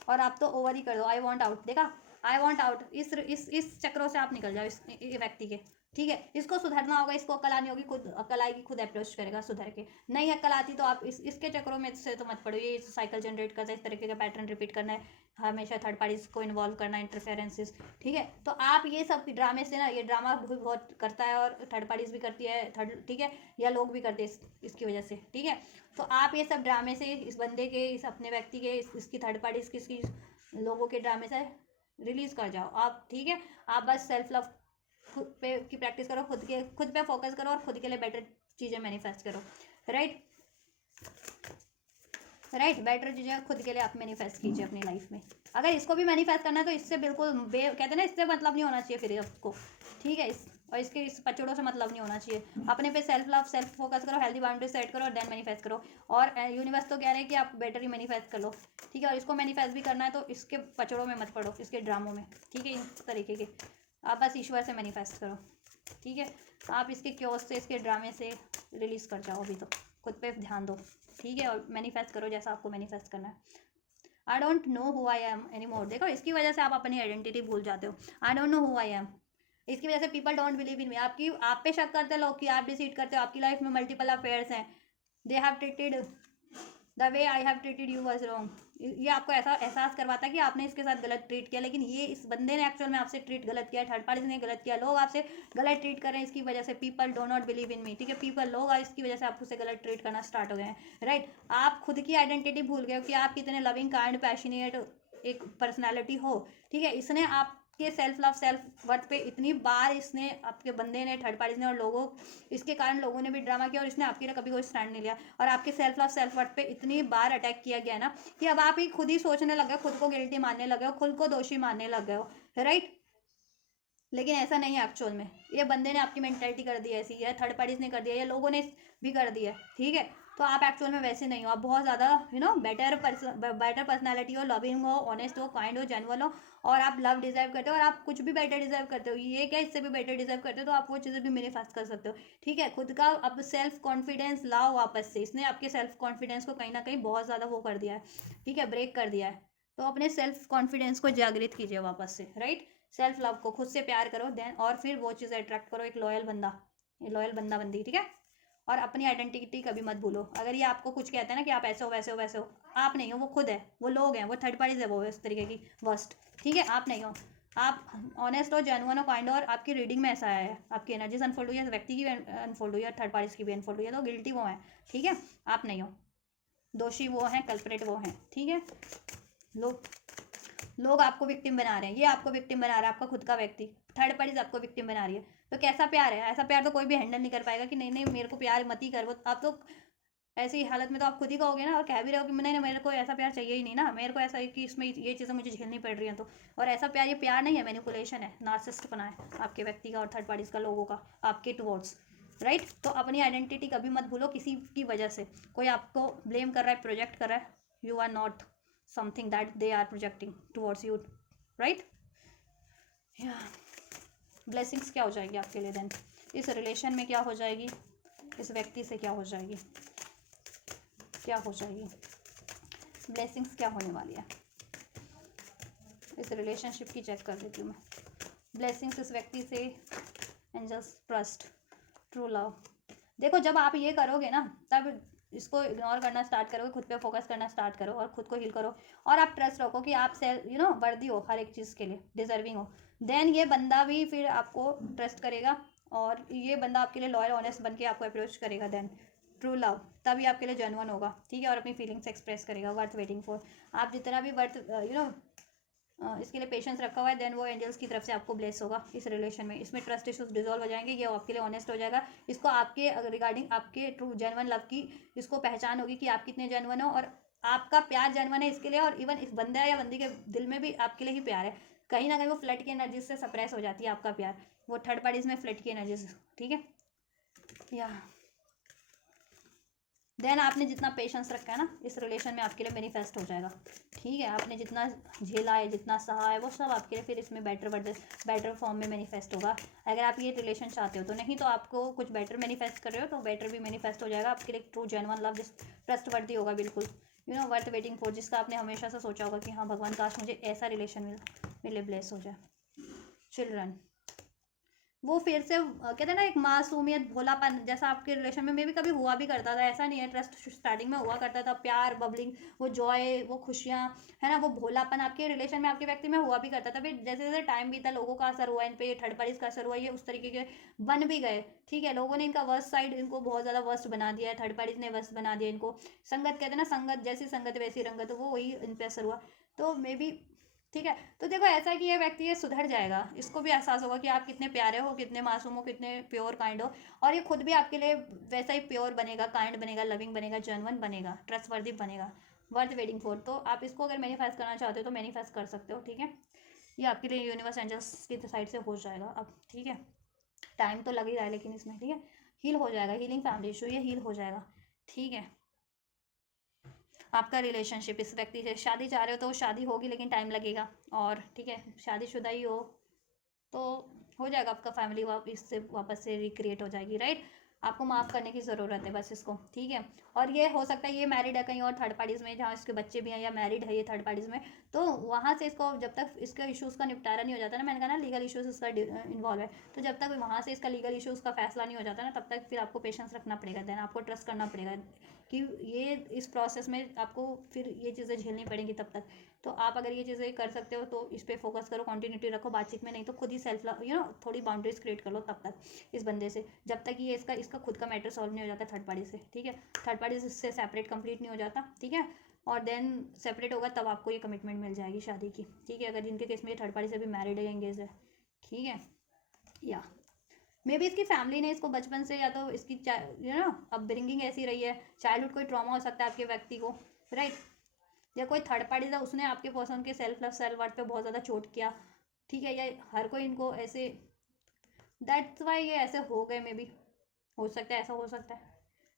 और आप तो ओवर ही कर दो, आई वॉन्ट आउट, देखा, आई वॉन्ट आउट, इस चक्रों से आप निकल जाओ, इस व्यक्ति के, ठीक है, इसको सुधरना होगा, इसको अकल आनी होगी, खुद अकल आएगी, खुद अप्रोच करेगा सुधर के। नहीं अकल आती तो आप इसके चक्करों में से तो मत पड़ो। ये साइकिल जनरेट करता है, इस तरीके का पैटर्न रिपीट करना है, हमेशा थर्ड पार्टीज को इन्वॉल्व करना, इंटरफेरेंसेस। ठीक है, तो आप ये सब ड्रामे से ना, ये ड्रामा भी बहुत करता है और थर्ड पार्टीज भी करती है, ठीक है, या लोग भी करते हैं इसकी वजह से। ठीक है, तो आप ये सब ड्रामे से इस बंदे के, इस अपने व्यक्ति के, इसकी थर्ड पार्टीज की, इसकी लोगों के ड्रामे से रिलीज कर जाओ आप। ठीक है, आप बस सेल्फ लव खुद पे की प्रैक्टिस करो, खुद पे फोकस करो और खुद के लिए बेटर चीज़ें मैनिफेस्ट करो। राइट, बेटर चीज़ें खुद के लिए आप मैनिफेस्ट कीजिए अपनी लाइफ में। अगर इसको भी मैनिफेस्ट करना है तो इससे बिल्कुल कहते हैं ना, इससे मतलब नहीं होना चाहिए फिर आपको। ठीक है, और इसके इस पचड़ों से मतलब नहीं होना चाहिए। अपने पे सेल्फ लव, सेल्फ फोकस करो, हेल्दी बाउंड्री सेट करो और देन मैनिफेस्ट करो। और यूनिवर्स तो कह रहे हैं कि आप बेटर ही मैनिफेस्ट कर लो। ठीक है, और इसको मैनिफेस्ट भी करना है तो इसके पचड़ों में मत पड़ो, इसके ड्रामों में। ठीक है, इस तरीके के आप बस ईश्वर से मैनिफेस्ट करो। ठीक है, आप इसके क्योस से, इसके ड्रामे से रिलीज़ कर जाओ अभी तो। खुद पे ध्यान दो। ठीक है, और मैनिफेस्ट करो जैसा आपको मैनिफेस्ट करना है। I don't know who I am any more. देखो, इसकी वजह से आप अपनी आइडेंटिटी भूल जाते हो। I don't know who I am, इसकी वजह से पीपल डोंट बिलीव इन मी। आप पे शक करते लोग कि आप डिसीड करते हो, आपकी लाइफ में मल्टीपल अफेयर्स हैं, they have treated the way I have treated you was wrong. ये आपको ऐसा एहसास करवाता है कि आपने इसके साथ गलत ट्रीट किया, लेकिन ये इस बंदे ने एक्चुअल में आपसे ट्रीट गलत किया है, थर्ड पार्टी ने गलत किया, लोग आपसे गलत ट्रीट कर रहे हैं इसकी वजह से। People do not believe in me. ठीक है, पीपल, लोग इसकी वजह से आपसे गलत ट्रीट करना स्टार्ट हो गए हैं। राइट, आप खुद की आइडेंटिटी भूल गए हो कि आप कितने लविंग, काइंड, पैशनेट एक पर्सनैलिटी हो। ठीक है, इसने आपके सेल्फ लव, सेल्फ वर्थ पे इतनी बार इसने, आपके बंदे ने, थर्ड पार्टीज ने और लोगों, इसके कारण लोगों ने भी ड्रामा किया और इसने आपके लिए कभी कोई स्टैंड नहीं लिया। और आपके सेल्फ लव, सेल्फ वर्थ पे इतनी बार अटैक किया गया ना कि अब आप ही खुद ही सोचने लगे हो, खुद को गिल्टी मानने लगे हो, खुद को दोषी मानने लगे हो। राइट, लेकिन ऐसा नहीं है एक्चुअल में। ये बंदे ने आपकी मेंटालिटी कर दी ऐसी, या थर्ड पार्टीज ने कर दिया, या लोगों ने भी कर दिया। ठीक है, तो आप एक्चुअल में वैसे नहीं हो। आप बहुत ज़्यादा बेटर पर्सनालिटी हो, लविंग हो, ऑनेस्ट हो, काइंड हो, जेन्युइन हो, और आप लव डिजर्व करते हो, और आप कुछ भी बेटर डिजर्व करते हो। ये क्या, इससे भी बेटर डिजर्व करते हो, तो आप वो चीज़ें भी मैनिफेस्ट कर सकते हो। ठीक है, खुद का अब सेल्फ कॉन्फिडेंस लाओ वापस से। इसने आपके सेल्फ कॉन्फिडेंस को कहीं ना कहीं बहुत ज़्यादा वो कर दिया है। ठीक है, ब्रेक कर दिया है। तो अपने सेल्फ कॉन्फिडेंस को जागृत कीजिए वापस से। राइट, सेल्फ लव को, खुद से प्यार करो देन, और फिर वो चीज़ अट्रैक्ट करो, एक लॉयल बंदा, लॉयल बंदा बंदी। ठीक है, और अपनी आइडेंटिटी कभी मत भूलो। अगर ये आपको कुछ कहते हैं ना कि आप ऐसे हो, वैसे हो, वैसे हो, आप नहीं हो, वो खुद है, वो लोग हैं, वो थर्ड पार्टीज है, वो इस तरीके की वर्स्ट। ठीक है, आप नहीं हो। आप ऑनेस्ट हो, जेन्युइन हो, काइंड हो, और आपकी रीडिंग में ऐसा आया है, आपकी एनर्जीज अनफोल्ड हुई है, व्यक्ति की भी अनफोल्ड हुई है, थर्ड पार्टीज की भी अनफोल्ड हुई है, तो गिल्टी वो है। ठीक है, आप नहीं हो। दोषी वो हैं, कल्परेट वो हैं। ठीक है, लोग आपको विक्टिम बना रहे हैं, ये आपको विक्टिम बना रहा है, आपका खुद का व्यक्ति, थर्ड पार्टीज आपको विक्टिम बना रही है। तो कैसा प्यार है? ऐसा प्यार तो कोई भी हैंडल नहीं कर पाएगा कि नहीं नहीं मेरे को प्यार मत ही कर। वो आप तो ऐसी हालत में तो आप खुद ही कहोगे ना, और कह भी रहे हो कि नहीं, मेरे को ऐसा प्यार चाहिए ही नहीं ना, मेरे को ऐसा है कि इसमें ये चीज़ें मुझे झेलनी पड़ रही हैं। तो और ऐसा प्यार, ये प्यार नहीं है, मैनिपुलेशन है, नार्सिसिस्ट बना है आपके व्यक्ति का और थर्ड पार्टीज का, लोगों का आपके टुवर्ड्स। राइट, तो अपनी आइडेंटिटी कभी मत भूलो किसी की वजह से। कोई आपको ब्लेम कर रहा है, प्रोजेक्ट कर रहा है, you are not something that they are projecting towards you. Right, blessings क्या हो जाएगी आपके लिए देन? इस रिलेशन में क्या हो जाएगी? इस व्यक्ति से क्या हो जाएगी? क्या हो जाएगी? ब्लेसिंग्स क्या होने वाली है इस रिलेशनशिप की? चेक कर देती हूँ मैं। ब्लेसिंग्स इस व्यक्ति से, एंजल्स, ट्रस्ट, ट्रू लव। देखो, जब आप ये करोगे ना, तब इसको इग्नोर करना स्टार्ट करोगे, खुद पे फोकस करना स्टार्ट करो और खुद को हील करो, और आप ट्रस्ट रखो कि आप सेल्फ वर्दी हो, हर एक चीज़ के लिए डिजर्विंग हो। देन ये बंदा भी फिर आपको ट्रस्ट करेगा, और ये बंदा आपके लिए लॉयल, ऑनेस्ट बन के आपको अप्रोच करेगा। देन ट्रू लव, तभी आपके लिए जेन्युइन होगा। ठीक है, और अपनी फीलिंग्स एक्सप्रेस करेगा। वर्थ वेटिंग फॉर, आप जितना भी वर्थ इसके लिए पेशेंस रखा हुआ है, देन वो एंजल्स की तरफ से आपको ब्लेस होगा इस रिलेशन में। इसमें ट्रस्ट इश्यूज डिजॉल्व हो जाएंगे, ये आपके लिए ऑनेस्ट हो जाएगा। इसको आपके रिगार्डिंग आपके ट्रू जेन्युइन लव की इसको पहचान होगी कि आप कितने जेन्युइन हो, और आपका प्यार जेन्युइन है इसके लिए, और इवन इस बंदा या बंदी के दिल में भी आपके लिए ही प्यार है। कहीं ना कहीं वो फ्लड की एनर्जी से सप्रेस हो जाती है आपका प्यार, वो थर्ड पार्टीज में फ्लड की एनर्जी से। ठीक है, या देन आपने जितना पेशेंस रखा है ना, इस रिलेशन में आपके लिए मैनिफेस्ट हो जाएगा। ठीक है, आपने जितना झेला है, जितना सहा है, वो सब आपके लिए फिर इसमें बेटर फॉर्म में मैनिफेस्ट होगा। अगर आप ये रिलेशन चाहते हो तो। नहीं तो आपको कुछ बेटर मैनिफेस्ट कर रहे हो तो बेटर भी मैनिफेस्ट हो जाएगा आपके लिए। ट्रू जेन्युइन लव, जिस ट्रस्ट वर्दी होगा बिल्कुल, वर्थ वेटिंग फॉर, जिसका आपने हमेशा से सोचा होगा कि हाँ भगवान काश मुझे ऐसा रिलेशन मिले, ब्लेस हो जाए। चिल्ड्रन, वो फिर से कहते हैं ना एक मासूमियत भोलापन जैसा आपके रिलेशन में भी कभी हुआ भी करता था, ऐसा नहीं है, ट्रस्ट स्टार्टिंग में हुआ करता था, प्यार बबलिंग, वो जॉय, वो खुशियाँ, है ना, वो भोलापन आपके रिलेशन में आपके व्यक्ति में हुआ भी करता था। फिर जैसे जैसे टाइम बीता, लोगों का असर हुआ इन पे, थर्ड पार्टीज का असर हुआ, ये उस तरीके के बन भी गए। ठीक है, लोगों ने इनका वर्स्ट साइड इनको बहुत ज़्यादा वर्स्ट बना दिया है, थर्ड पार्टीज ने वर्स्ट बना दिया इनको। संगत कहते हैं ना, संगत जैसी संगत वैसी रंगत, वो वही इन पे असर हुआ। तो मे बी ठीक है, तो देखो ऐसा कि ये व्यक्ति ये सुधर जाएगा, इसको भी एहसास होगा कि आप कितने प्यारे हो, कितने मासूम हो, कितने प्योर काइंड हो, और ये खुद भी आपके लिए वैसा ही प्योर बनेगा, काइंड बनेगा, लविंग बनेगा, जेन्युइन बनेगा, ट्रस्टवर्दी बनेगा, वर्थ वेटिंग फॉर। तो आप इसको अगर मैनिफेस्ट करना चाहते हो तो मैनिफेस्ट कर सकते हो। ठीक है, ये आपके लिए यूनिवर्स एंजल्स की साइड से हो जाएगा अब। ठीक है, टाइम तो लग ही रहा है लेकिन इसमें, ठीक है, हील हो जाएगा, हीलिंग फैमिली इशू, ये हील हो जाएगा। ठीक है, आपका रिलेशनशिप इस व्यक्ति से, शादी चाह रहे हो तो शादी होगी लेकिन टाइम लगेगा, और ठीक है शादीशुदा ही हो तो हो जाएगा आपका फैमिली इससे वापस से रिक्रिएट हो जाएगी, राइट। आपको माफ़ करने की ज़रूरत है बस इसको। ठीक है, और ये हो सकता है ये मैरिड है कहीं और थर्ड पार्टीज़ में, जहाँ इसके बच्चे भी हैं, या मैरिड है ये थर्ड पार्टीज़ में, तो वहाँ से इसको जब तक इसके इश्यूज़ का निपटारा नहीं हो जाता ना, मैंने कहा ना लीगल इश्यूज़ इसका इन्वॉल्व है, तो जब तक वहाँ से इसका लीगल इश्यूज़ का फैसला नहीं हो जाता ना, तब तक फिर आपको पेशेंस रखना पड़ेगा, देन आपको ट्रस्ट करना पड़ेगा कि ये इस प्रोसेस में आपको फिर ये चीज़ें झेलनी पड़ेंगी तब तक। तो आप अगर ये चीज़ें कर सकते हो तो इस पर फोकस करो, कंटिन्यूटी रखो बातचीत में, नहीं तो खुद ही सेल्फ थोड़ी बाउंड्रीज क्रिएट कर लो तब तक इस बंदे से, जब तक ये इसका खुद का मैटर सॉल्व नहीं हो जाता थर्ड पार्टी से। ठीक है, थर्ड पार्टी से सेपरेट कंप्लीट नहीं हो जाता। ठीक है, और देन सेपरेट होगा तब आपको ये कमिटमेंट मिल जाएगी शादी की। ठीक है, अगर जिनके केस में ये थर्ड पार्टी से भी मैरिड है या एंगेज है। ठीक है, या मे बी इसकी फैमिली ने इसको बचपन से, या तो इसकी अपब्रिंगिंग ऐसी रही है, चाइल्डहुड कोई ट्रॉमा हो सकता है आपके व्यक्ति को, राइट, या कोई थर्ड पार्टी था उसने आपके पर्सन के सेल्फ लव सेल्फ वर्थ पे बहुत ज़्यादा चोट किया। ठीक है, या हर कोई इनको ऐसे, दैट्स वाई ये ऐसे हो गए, मे बी हो सकता है, ऐसा हो सकता है।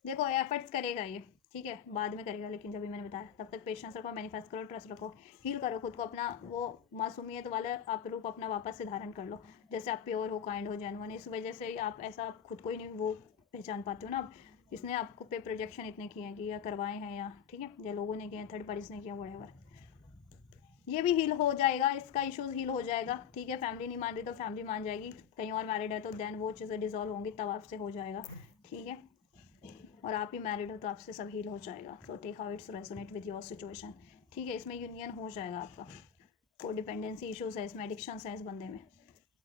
देखो एफर्ट्स करेगा ये, ठीक है, बाद में करेगा, लेकिन जब भी मैंने बताया तब तक पेशेंस रखो, मैनिफेस्ट करो, ट्रस्ट रखो, हील करो खुद को, अपना वो मासूमियत वाला आप रूप अपना वापस से धारण कर लो, जैसे आप प्योर हो, काइंड हो, जेन्युइन। इस वजह से आप ऐसा खुद को ही नहीं वो पहचान पाते हो ना, अब इसने आपको पे प्रोजेक्शन इतने किए हैं कि या करवाए हैं, या ठीक है, या लोगों ने किए हैं, थर्ड पार्टीज ने किया, व्हाटएवर। ये भी हील हो जाएगा, इसका इश्यूज हील हो जाएगा। ठीक है, फैमिली नहीं मान रही तो फैमिली मान जाएगी, कहीं और मैरिड है तो देन वो चीज़ें डिजॉल्व होंगी, तब आपसे हो जाएगा। ठीक है, और आप ही मैरिड हो तो आपसे सब हील हो जाएगा। So take how it's resonate with your situation. ठीक है, इसमें यूनियन हो जाएगा आपका, को डिपेंडेंसी इशूज़ है इसमें, एडिक्शंस है इस बंदे में।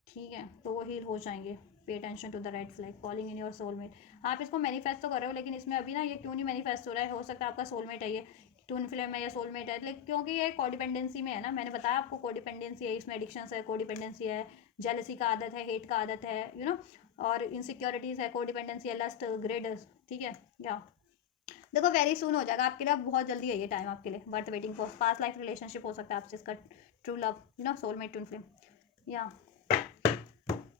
ठीक है, तो वो हील हो जाएंगे। Pay attention to the red flag, calling in your soulmate. आप इसको मैनिफेस्ट तो कर रहे हो, लेकिन इसमें अभी ना ये क्यों नहीं मैनिफेस्ट हो रहा है, हो सकता है आपका सोलमेट है ये, ट्विन फ्लेम है या सोलमेट है, लेकिन क्योंकि ये कोडिपेंडेंसी में है ना, मैंने बताया आपको कोडिपेंडेंसी है इसमें, एडिक्शंस है, कोडिपेंडेंसी है, जेलसी का आदत है, हेट का आदत है, और इनसिक्योरिटीज़ है, कोडिपेंडेंसी है, लस्ट, ग्रिड। ठीक है, या देखो वेरी सून हो जाएगा आपके लिए, बहुत जल्दी है ये टाइम आपके लिए, birth waiting for past life relationship हो सकता है आपसे इसका, true love, soulmate, twin flame, या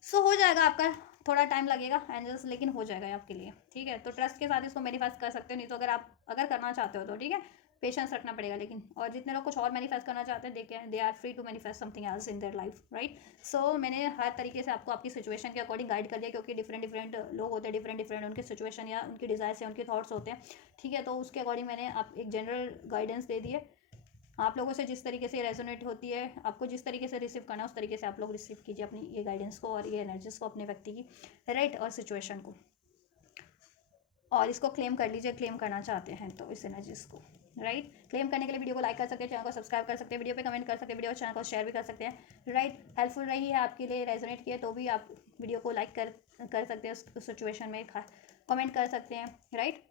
सो हो जाएगा आपका, थोड़ा टाइम लगेगा एंजल्स, लेकिन हो जाएगा ये आपके लिए। ठीक है, तो ट्रस्ट के साथ इसको मैनिफेस्ट कर सकते हो, नहीं तो अगर आप करना चाहते हो तो ठीक है, पेशेंस रखना पड़ेगा लेकिन। और जितने लोग कुछ और मैनिफेस्ट करना चाहते हैं, they are free to manifest something else in their life, right. So मैंने हर तरीके से आपको आपकी सिचुएशन के अकॉर्डिंग गाइड कर दिया, क्योंकि डिफरेंट डिफरेंट लोग होते हैं, डिफरेंट डिफरेंट उनकी सिचुएशन या उनकी डिज़ायर्स या उनके थॉट्स होते हैं। ठीक है, तो उसके अकॉर्डिंग मैंने आप एक जनरल गाइडेंस दे दी है। आप लोगों से जिस तरीके से रेजोनेट होती है, आपको जिस तरीके से रिसीव करना है उस तरीके से आप लोग रिसीव कीजिए अपनी ये गाइडेंस को और ये एनर्जीज को अपने व्यक्ति की, राइट, और सिचुएशन को, और इसको क्लेम कर लीजिए, क्लेम करना चाहते हैं तो इस एनर्जीज को, राइट। क्लेम करने के लिए वीडियो को लाइक कर सकते हैं, चैनल को सब्सक्राइब कर सकते हैं, वीडियो पे कमेंट कर सकते हैं, वीडियो चैनल को शेयर भी कर सकते हैं, राइट। हेल्पफुल रही है आपके लिए, रेजोनेट किए तो भी आप वीडियो को लाइक कर सकते हैं, उस सिचुएशन में कमेंट कर सकते हैं, राइट।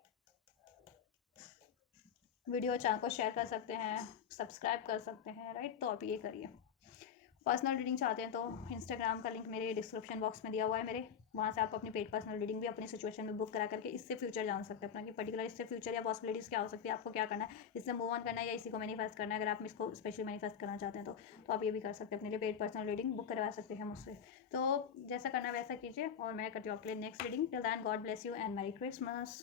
वीडियो चैनल को शेयर कर सकते हैं, सब्सक्राइब कर सकते हैं, राइट। तो आप ये करिए। पर्सनल रीडिंग चाहते हैं तो इंस्टाग्राम का लिंक मेरे डिस्क्रिप्शन बॉक्स में दिया हुआ है मेरे, वहाँ से आप अपनी पेड पर्सनल रीडिंग भी अपनी सिचुएशन में बुक करा करके इससे फ्यूचर जान सकते हैं अपना, कि पर्टिकुलर इससे फ्यूचर या पॉसिबिलिटीज़ क्या हो सकती है, आपको क्या करना है, इससे मूव ऑन करना है या इसी को मैनिफेस्ट करना है। अगर आप इसको स्पेशली मैनिफेस्ट करना चाहते हैं तो आप ये भी कर सकते हैं, अपने लिए पेड पर्सनल रीडिंग बुक करवा सकते हैं मुझसे। तो जैसा करना है वैसा कीजिए, और मैं करती हूँ आपके लिए next reading. Till then God bless you and merry Christmas.